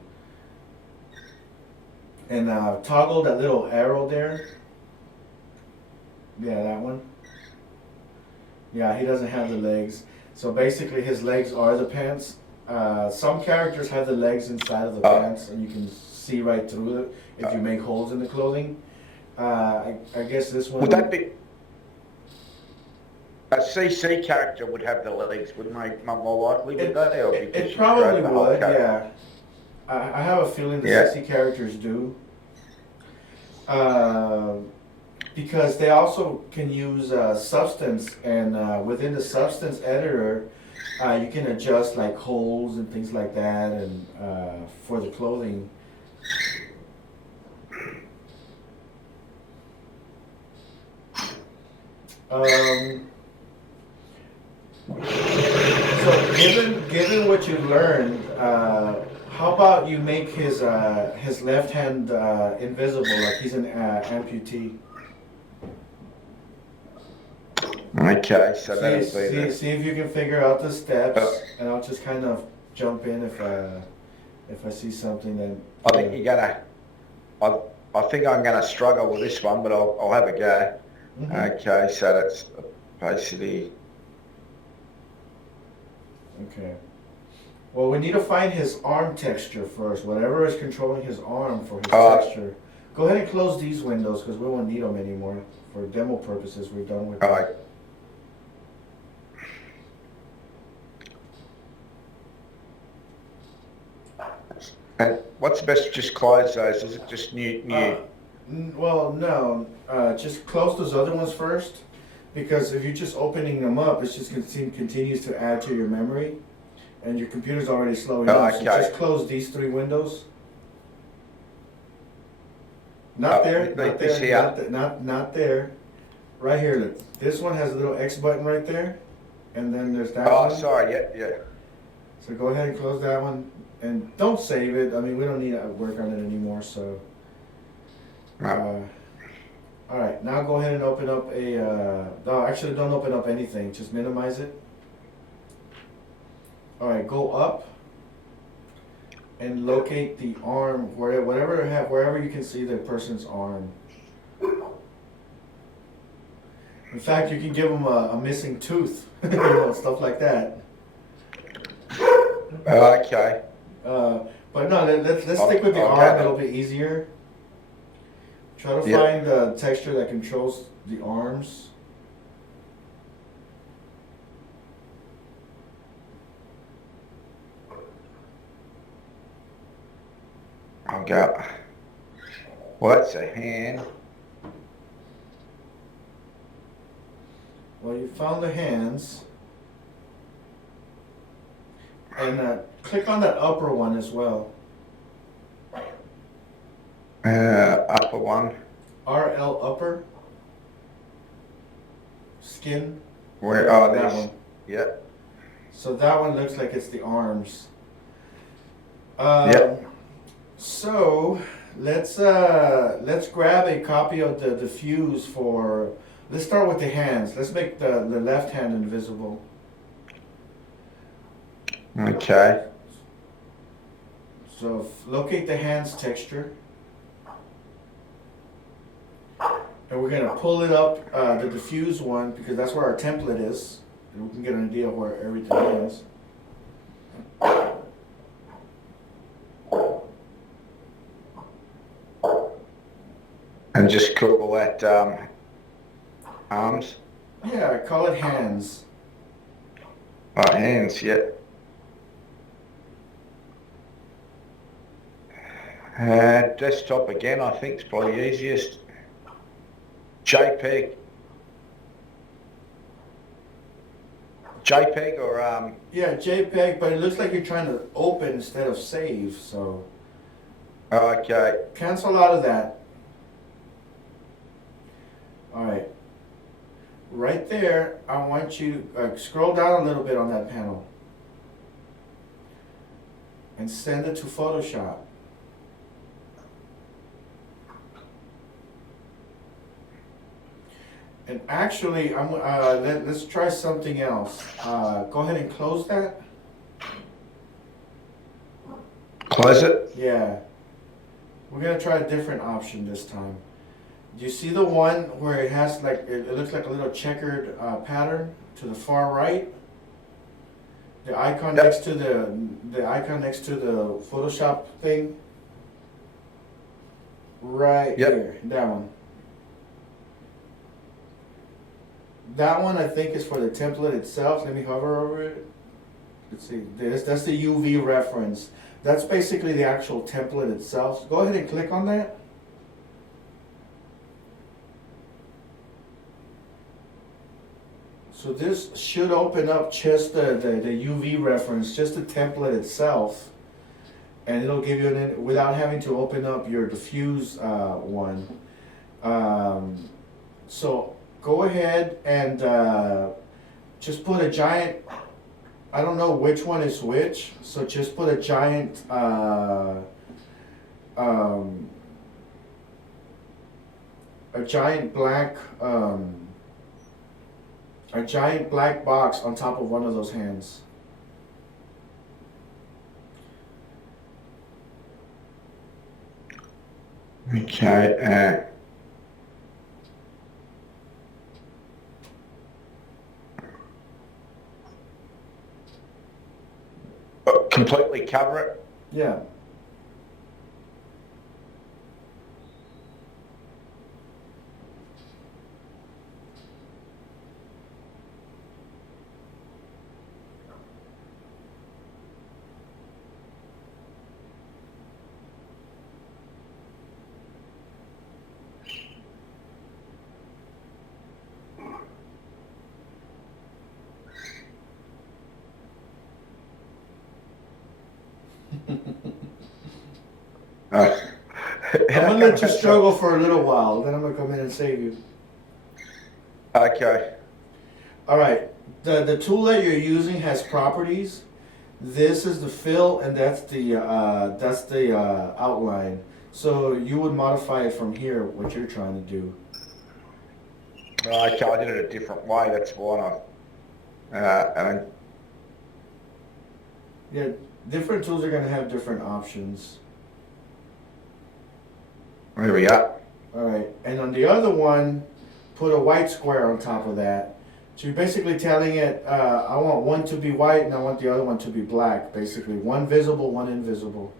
And toggle that little arrow there. Yeah, that one. Yeah, he doesn't have the legs. So basically his legs are the pants. Some characters have the legs inside of the pants, and you can see right through it if you make holes in the clothing. I guess this one... Would that be... A CC character would have the legs, wouldn't they? More likely, would they? Or It probably would, yeah. I have a feeling the CC characters do. Because they also can use Substance, and within the Substance editor, you can adjust like holes and things like that, and for the clothing. So given what you've learned, how about you make his left hand invisible, like he's an amputee? Okay, so that'll be see if you can figure out the steps, and I'll just kind of jump in if I see something that. I think you're gonna. I think I'm gonna struggle with this one, but I'll have a go. Mm-hmm. Okay, so that's opacity. Okay. Well, we need to find his arm texture first. Whatever is controlling his arm for his texture. Go ahead and close these windows because we won't need them anymore. For demo purposes, we're done with All them. right. And what's best to just close those? Is it just new? Well, no. Just close those other ones first, because if you're just opening them up, it's just continues to add to your memory, and your computer's already slowing down. So Okay. just close these 3 windows. Not there. Not this there. here. Not there. Right here. Look. This one has a little X button right there, and then there's that Oh, one. sorry. Yeah. So go ahead and close that one, and don't save it. I mean, we don't need to work on it anymore. So. No. All right, now go ahead and open up a, no, actually don't open up anything, just minimize it. All right, go up and locate the arm, wherever you can see the person's arm. In fact, you can give them a missing tooth, you know, stuff like that. Okay. But no, let's stick with the Okay. arm, it'll be easier. Try to find the texture that controls the arms. I'll go. Well, that's a hand. Well, you found the hands. And click on that upper one as well. Upper one. RL upper. Skin. Where are that these? one. Yep. So that one looks like it's the arms. Yep. So let's grab a copy of the fuse for. Let's start with the hands. Let's make the left hand invisible. Okay. So locate the hands texture. And we're gonna pull it up, the diffuse one, because that's where our template is. And we can get an idea of where everything is. And just call that arms. Yeah, call it hands. Oh, hands. Yep. Desktop again. I think is probably easiest. JPEG. JPEG or Yeah, JPEG, but it looks like you're trying to open instead of save, so okay. cancel out of that. Alright. Right there, I want you to scroll down a little bit on that panel. And send it to Photoshop. And actually, let's try something else. Go ahead and close that. Close it. Yeah. We're gonna try a different option this time. Do you see the one where it has like, it looks like a little checkered pattern to the far right? The icon Yep. next to the icon next to the Photoshop thing? Right Yep. here, that one. That one I think is for the template itself. Let me hover over it. Let's see. That's the UV reference. That's basically the actual template itself. Go ahead and click on that. So this should open up just the UV reference, just the template itself. And it'll give you without having to open up your diffuse one. So go ahead and just put a giant, I don't know which one is which, so just put a giant black box on top of one of those hands. Okay. Completely cover it. Yeah. Uh, I'm gonna let you struggle for a little while, then I'm gonna come in and save you. Okay. All right, the tool that you're using has properties. This is the fill, and that's the outline. So you would modify it from here, what you're trying to do. Okay, I did it a different way. That's why and Yeah, different tools are gonna have different options. there we go. All right, and on the other one, put a white square on top of that. So you're basically telling it, I want one to be white and I want the other one to be black. Basically, one visible, one invisible.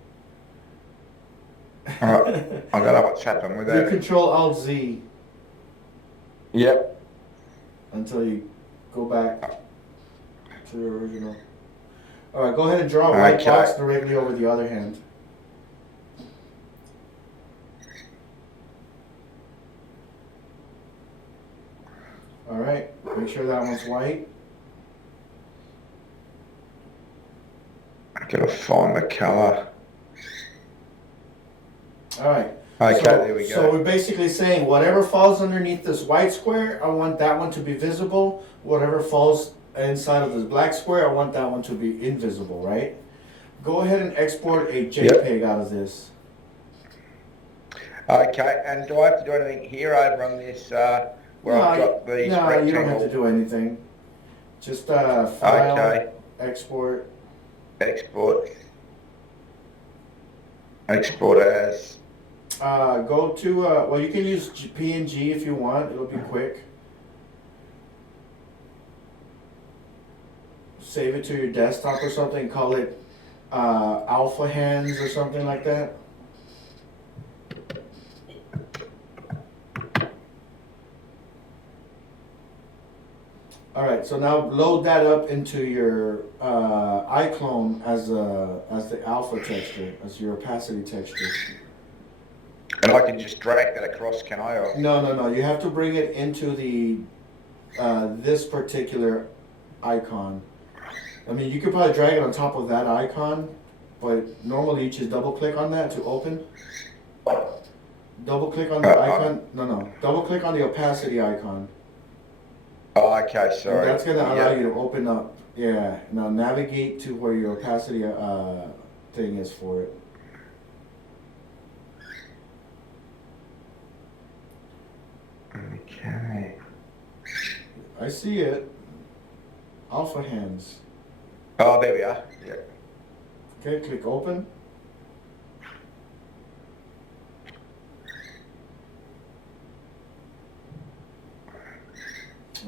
All right. I don't know what's happened with You that. Control Alt Z Yep. until you go back to the original. All right, go ahead and draw a white Okay. box directly over the other hand. All right, make sure that one's white. I've got to find the colour. All right. Okay, So- there we go. So we're basically saying whatever falls underneath this white square, I want that one to be visible. Whatever falls inside of this black square, I want that one to be invisible, right? Go ahead and export a JPEG out of this. Okay, and do I have to do anything here over on this where I've got these No, you don't have to rectangles? do anything. Just file, Okay, export. export. Export as. Go to, well, you can use PNG if you want. It'll be quick. Save it to your desktop or something. Call it Alpha Hands or something like that. All right, so now load that up into your iClone as the alpha texture, as your opacity texture. And I can just drag that across, can I? Or? No. You have to bring it into the this particular icon. I mean, you could probably drag it on top of that icon, but normally you just double click on that to open. Double click on the icon. No. Double click on the opacity icon. Oh, okay, And sorry. that's gonna allow Yep. you to open up. Yeah. Now navigate to where your opacity thing is for it. Okay. I see it. Alpha Hands. Oh, there we are. Yeah. Okay, click open.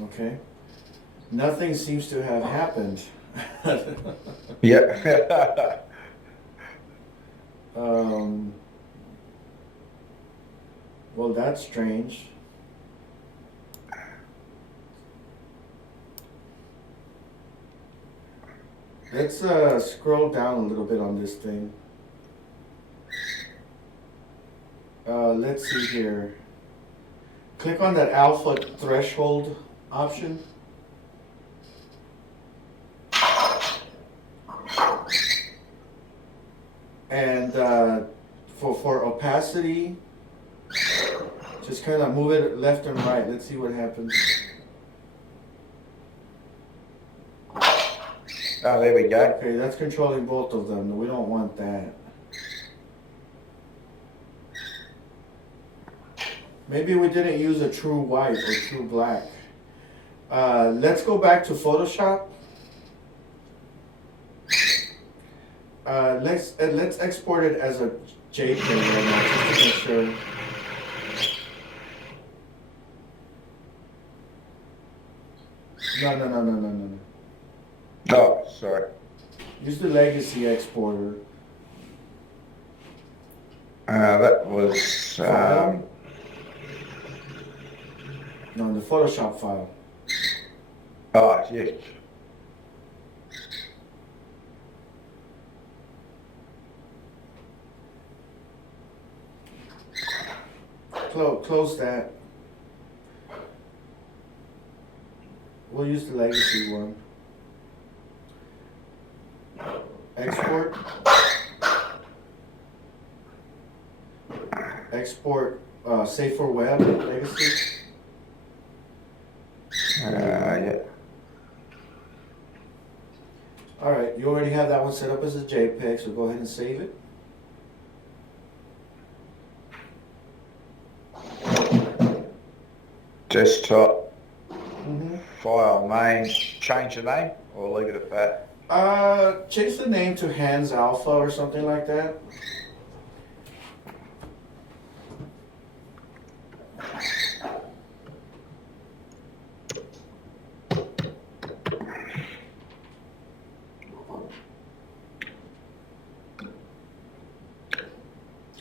Okay. Nothing seems to have happened. Yep. Well, that's strange. Let's scroll down a little bit on this thing. Let's see here. Click on that alpha threshold option. And for opacity, just kind of move it left and right. Let's see what happens. Oh, there we go. Okay, that's controlling both of them. We don't want that. Maybe we didn't use a true white or true black. Let's go back to Photoshop. Let's export it as a JPEG right now, just to make sure. No. Oh, sorry. Use the legacy exporter. That was. No, the Photoshop file. Oh, yes. Close that. We'll use the legacy one. Export. export safer web legacy. Yeah. All right, you already have that one set up as a JPEG, so go ahead and save it. Desktop, Mm-hmm. file name, change the name or leave it at that? Change the name to Hands Alpha or something like that.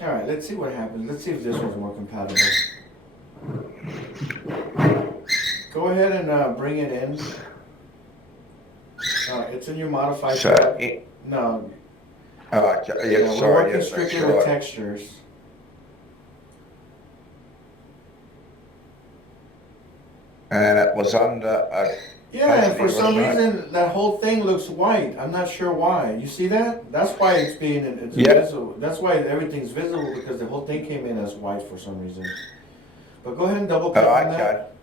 All right, let's see what happens. Let's see if this one's more compatible. Go ahead and bring it in. It's in your modified So, tab. No, oh, okay, yeah, we're sorry, working yes, that's strictly with right. textures. And it was under a Yeah, and for Basically, some what's that? reason that whole thing looks white. I'm not sure why. You see that? That's why it's Yeah. invisible. That's why everything's visible, because the whole thing came in as white for some reason. But go ahead and double click Oh, on okay. that.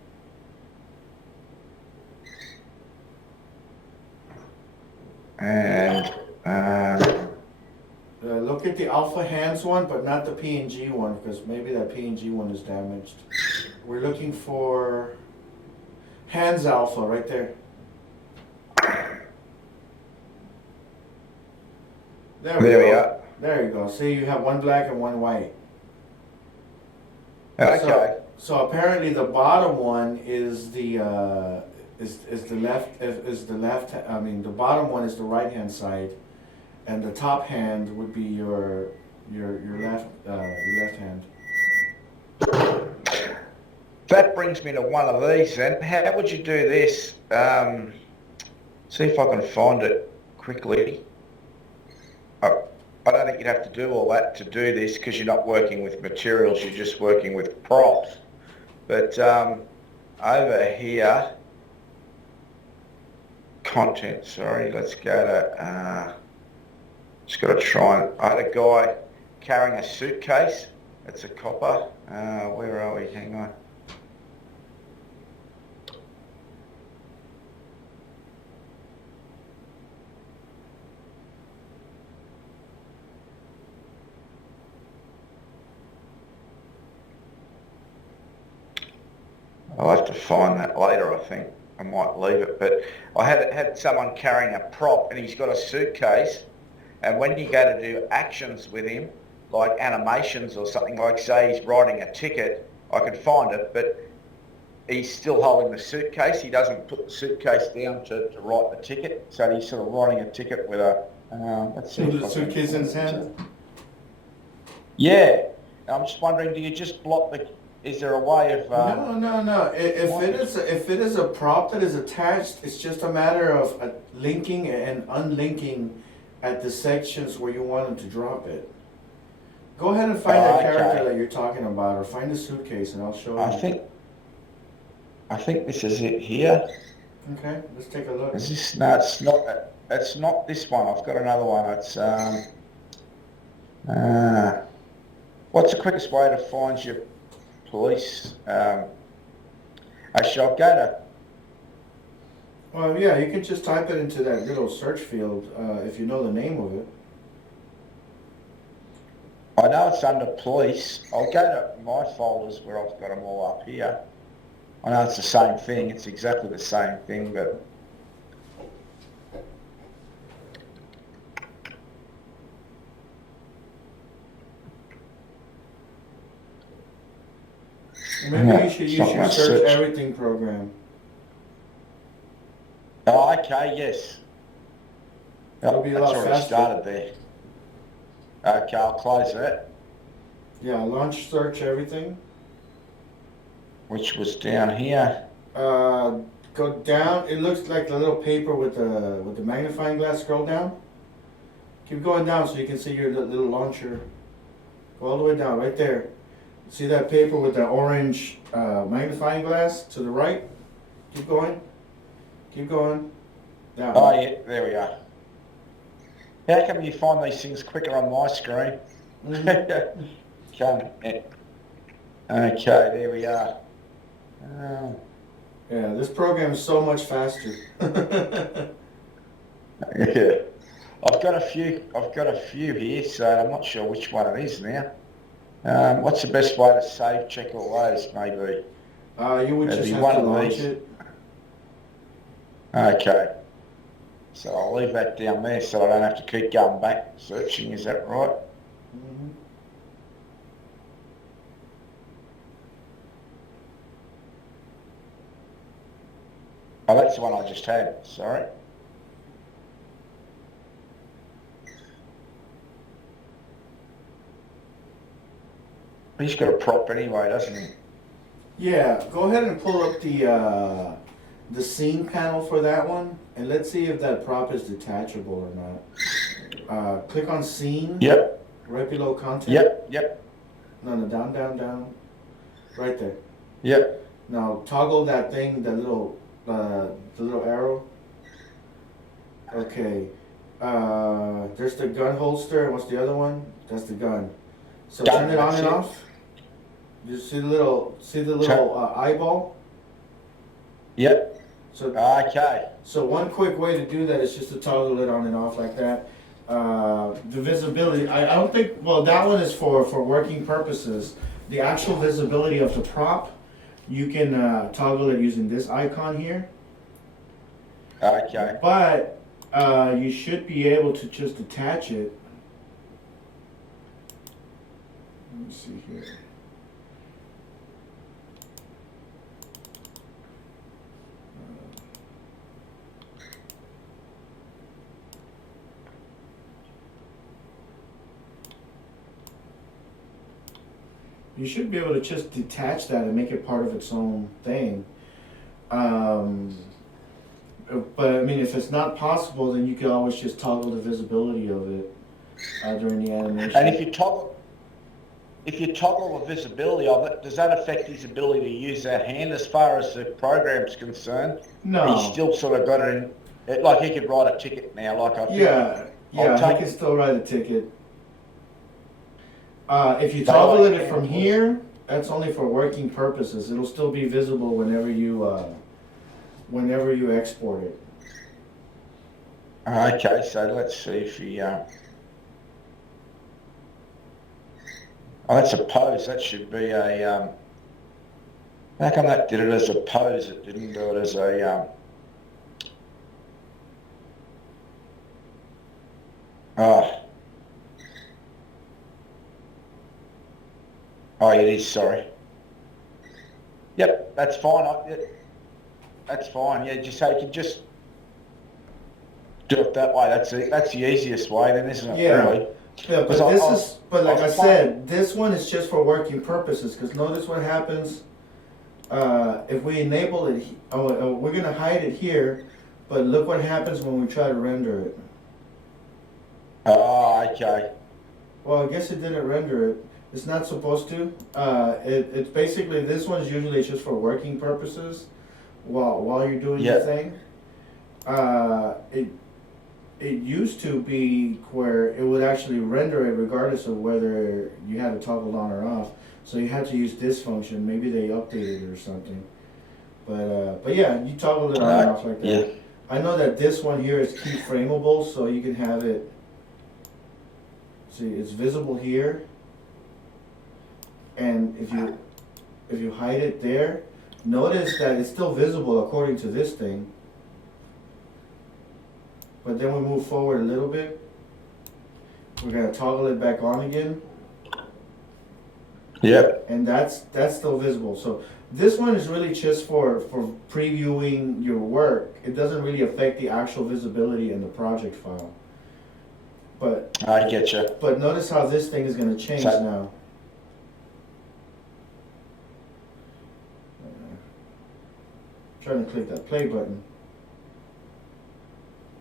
And Look at the Alpha Hands one, but not the PNG one, because maybe that PNG one is damaged. We're looking for Hands Alpha right there. There we there go. we are. There you go. See, you have one black and one white. Okay. So apparently the bottom one is the left. I mean, the bottom one is the right hand side, and the top hand would be your left hand. That brings me to one of these then. How would you do this? See if I can find it quickly. I don't think you'd have to do all that to do this because you're not working with materials, you're just working with props. But over here, content, sorry, let's go to, just got to try and, I had a guy carrying a suitcase, it's a copper, where are we, hang on. I'll have to find that later, I think. I might leave it, but I had someone carrying a prop and he's got a suitcase, and when you go to do actions with him, like animations or something, like say he's writing a ticket, I could find it, but he's still holding the suitcase. He doesn't put the suitcase down to write the ticket, so he's sort of writing a ticket with a, let's see. With the suitcase in his hand? Yeah. I'm just wondering, do you just block the, is there a way of... No. If it is a prop that is attached, it's just a matter of linking and unlinking at the sections where you want them to drop it. Go ahead and find that character that you're talking about, or find the suitcase, and I'll show you. I think this is it here. Okay, let's take a look. Is this? No, it's not. It's not this one. I've got another one. It's what's the quickest way to find your police? Actually, I'll go to. Well, yeah, you can just type it into that little search field if you know the name of it. I know it's under police. I'll go to my folders where I've got them all up here. I know it's the same thing. It's exactly the same thing, but. Maybe you should use your search everything program. Oh, okay, yes. It'll be a lot already faster. Started there. Okay, I'll close that. Yeah, launch search everything. Which was down here. Go down. It looks like the little paper with the magnifying glass. Scroll down. Keep going down so you can see your little launcher. Go all the way down, right there. See that paper with the orange magnifying glass to the right? Keep going. Keep going. Down. Oh yeah, there we are. How come you find these things quicker on my screen? Mhm. Come, yeah. Okay, there we are. Oh. Yeah, this program is so much faster. Yeah. I've got a few. I've got a few here, so I'm not sure which one it is now. What's the best way to save check all those? Maybe. You would It'd just be have one to of launch these. it. Okay. So I'll leave that down there, so I don't have to keep going back searching. Is that right? Mhm. Oh, that's the one I just had. Sorry. He's got a prop anyway, doesn't he? Yeah, go ahead and pull up the scene panel for that one, and let's see if that prop is detachable or not. Click on scene. Yep. Right below content. Yep. No, down. Right there. Yep. Now toggle that thing, the little arrow. Okay. There's the gun holster. What's the other one? That's the gun. So Gun, turn it on that's and it. off. You see the little eyeball. Yep. So Okay. one quick way to do that is just to toggle it on and off like that. The visibility, I don't think, well, that one is for working purposes. The actual visibility of the prop, you can toggle it using this icon here. Okay. But you should be able to just attach it. Let me see here. You should be able to just detach that and make it part of its own thing. But I mean, if it's not possible, then you can always just toggle the visibility of it during the animation. And if you toggle the visibility of it, does that affect his ability to use that hand as far as the program's concerned? No. He's still sort of got it like he could write a ticket now. Like I think. Yeah, I'll I take- can still write a ticket. If you They toggle like it from handles. here, that's only for working purposes. It'll still be visible whenever you export it. Okay, so let's see if he. Oh, that's a pose. That should be a. How come that did it as a pose? It didn't do it as a. Oh, it is. Sorry. Yep, that's fine. That's fine. Yeah, just so you can just do it that way. That's it. That's the easiest way, then, isn't it? Yeah. Really. Yeah, but Because but like I was said, this one is just for working purposes. Because notice what happens if we enable it. We're gonna hide it here, but look what happens when we try to render it. Oh, okay. Well, I guess it didn't render it. It's not supposed to. It's basically, this one's usually just for working purposes while you're doing your thing. It used to be where it would actually render it regardless of whether you had it toggled on or off. So you had to use this function. Maybe they updated it or something. But yeah, you toggle it on and off like that. Yeah. I know that this one here is keyframeable, so you can have it. See, it's visible here. And if you hide it there, notice that it's still visible according to this thing. But then we move forward a little bit. We're gonna toggle it back on again. Yep. And that's still visible. So this one is really just for previewing your work. It doesn't really affect the actual visibility in the project file. But I get you. But notice how this thing is gonna change now. Trying to click that play button.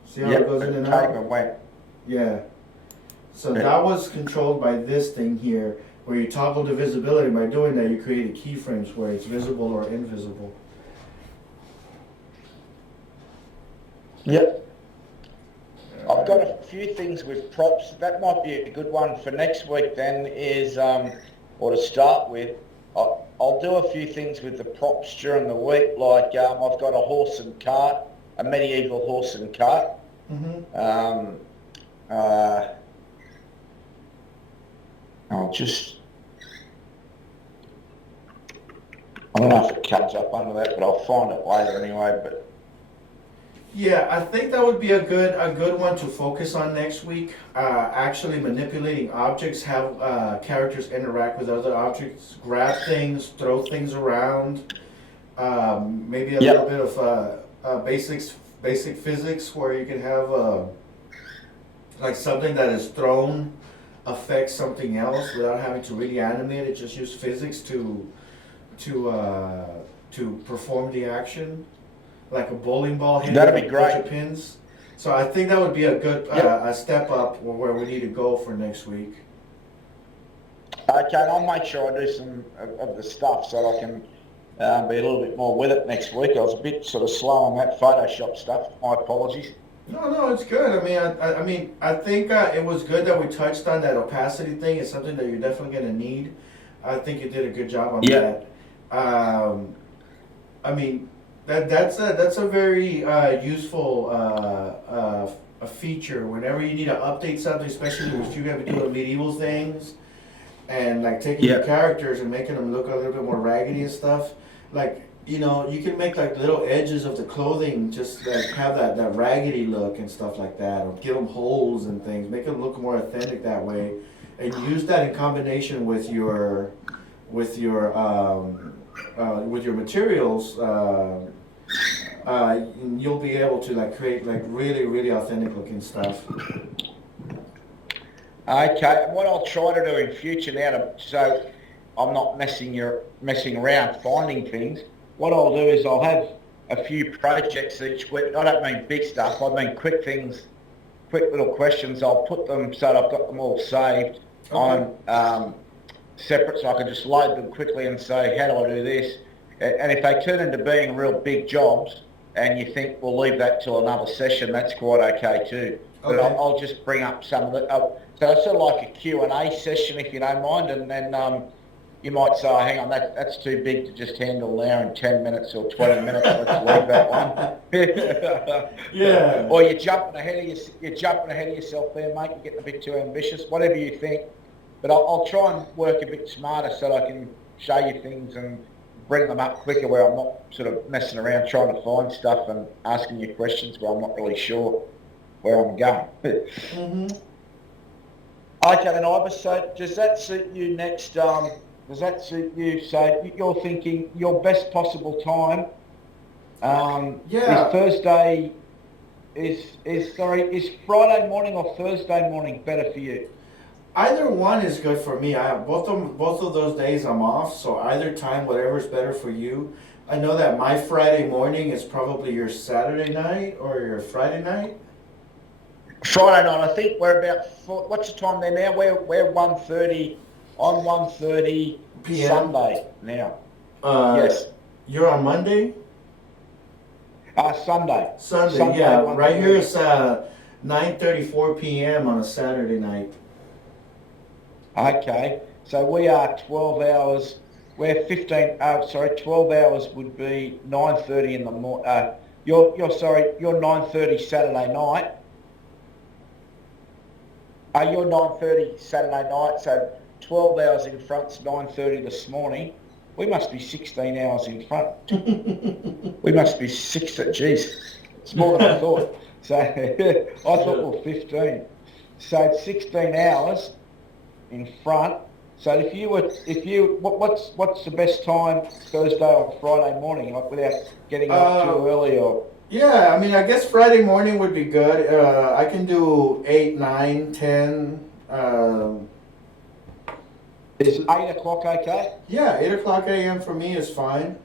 See how it goes in and out? Yeah. So that was controlled by this thing here, where you toggle the visibility. By doing that, you created keyframes where it's visible or invisible. Yep. I've got a few things with props. That might be a good one for next week then is, or to start with, I'll do a few things with the props during the week, like I've got a horse and cart, a medieval horse and cart. Mm-hmm. I'll just, I don't know if it comes up under that, but I'll find it later anyway. But Yeah, I think that would be a good one to focus on next week. Actually manipulating objects, have characters interact with other objects, grab things, throw things around. Maybe a little bit of basic physics where you can have like something that is thrown affects something else without having to really animate it. Just use physics to perform the action, like a bowling ball hitting that'd be a great. bunch of pins. So I think that would be a good a step up where we need to go for next week. Okay, and I'll make sure I do some of the stuff so that I can be a little bit more with it next week. I was a bit sort of slow on that Photoshop stuff. My apologies. No, it's good. I mean, I think it was good that we touched on that opacity thing. It's something that you're definitely going to need. I think you did a good job on that. I mean, that's a very useful a feature whenever you need to update something, especially if you have to do medieval things, and like taking your characters and making them look a little bit more raggedy and stuff. Like, you know, you can make like little edges of the clothing just like have that raggedy look and stuff like that, or give them holes and things, make them look more authentic that way, and use that in combination with your materials. You'll be able to like create like really authentic looking stuff. Okay, and what I'll try to do in future now, so I'm not messing around finding things, what I'll do is I'll have a few projects each week. I don't mean big stuff, I mean quick things, quick little questions. I'll put them so that I've got them all saved on separate, so I can just load them quickly and say, how do I do this? And if they turn into being real big jobs and you think we'll leave that till another session, that's quite okay too. But I'll just bring up some of the, so it's sort of like a Q&A session if you don't mind, and then you might say, oh, hang on, that's too big to just handle now in 10 minutes or 20 minutes, let's leave that one. Yeah. Or you're jumping ahead of yourself there, mate, you're getting a bit too ambitious, whatever you think. But I'll try and work a bit smarter so that I can show you things and bring them up quicker where I'm not sort of messing around trying to find stuff and asking you questions where I'm not really sure where I'm going. Mm-hmm. Okay, then Ivor, so does that suit you next, does that suit you? So you're thinking your best possible time is Friday morning or Thursday morning better for you? Either one is good for me. I have both of those days I'm off, so either time, whatever is better for you. I know that my Friday morning is probably your Saturday night or your Friday night. Friday night, I think we're about what's the time there now? We're 1:30 on 1:30 PM. Sunday now. Yes. You're on Monday? Sunday. Sunday, yeah. Right here it's 9:34 p.m. on a Saturday night. Okay, so we are 12 hours. We're 12 hours would be 9:30 in the morning. You're 9:30 Saturday night. You're 9:30 Saturday night, so 12 hours in front's 9:30 this morning. We must be 16 hours in front. We must be 16, geez, it's more than I thought. So I thought we were 15. So it's 16 hours in front. So what's the best time Thursday or Friday morning, like without getting up too early or? Yeah, I mean, I guess Friday morning would be good. I can do 8, 9, 10. Is 8 o'clock okay? Yeah, 8 o'clock a.m. for me is fine.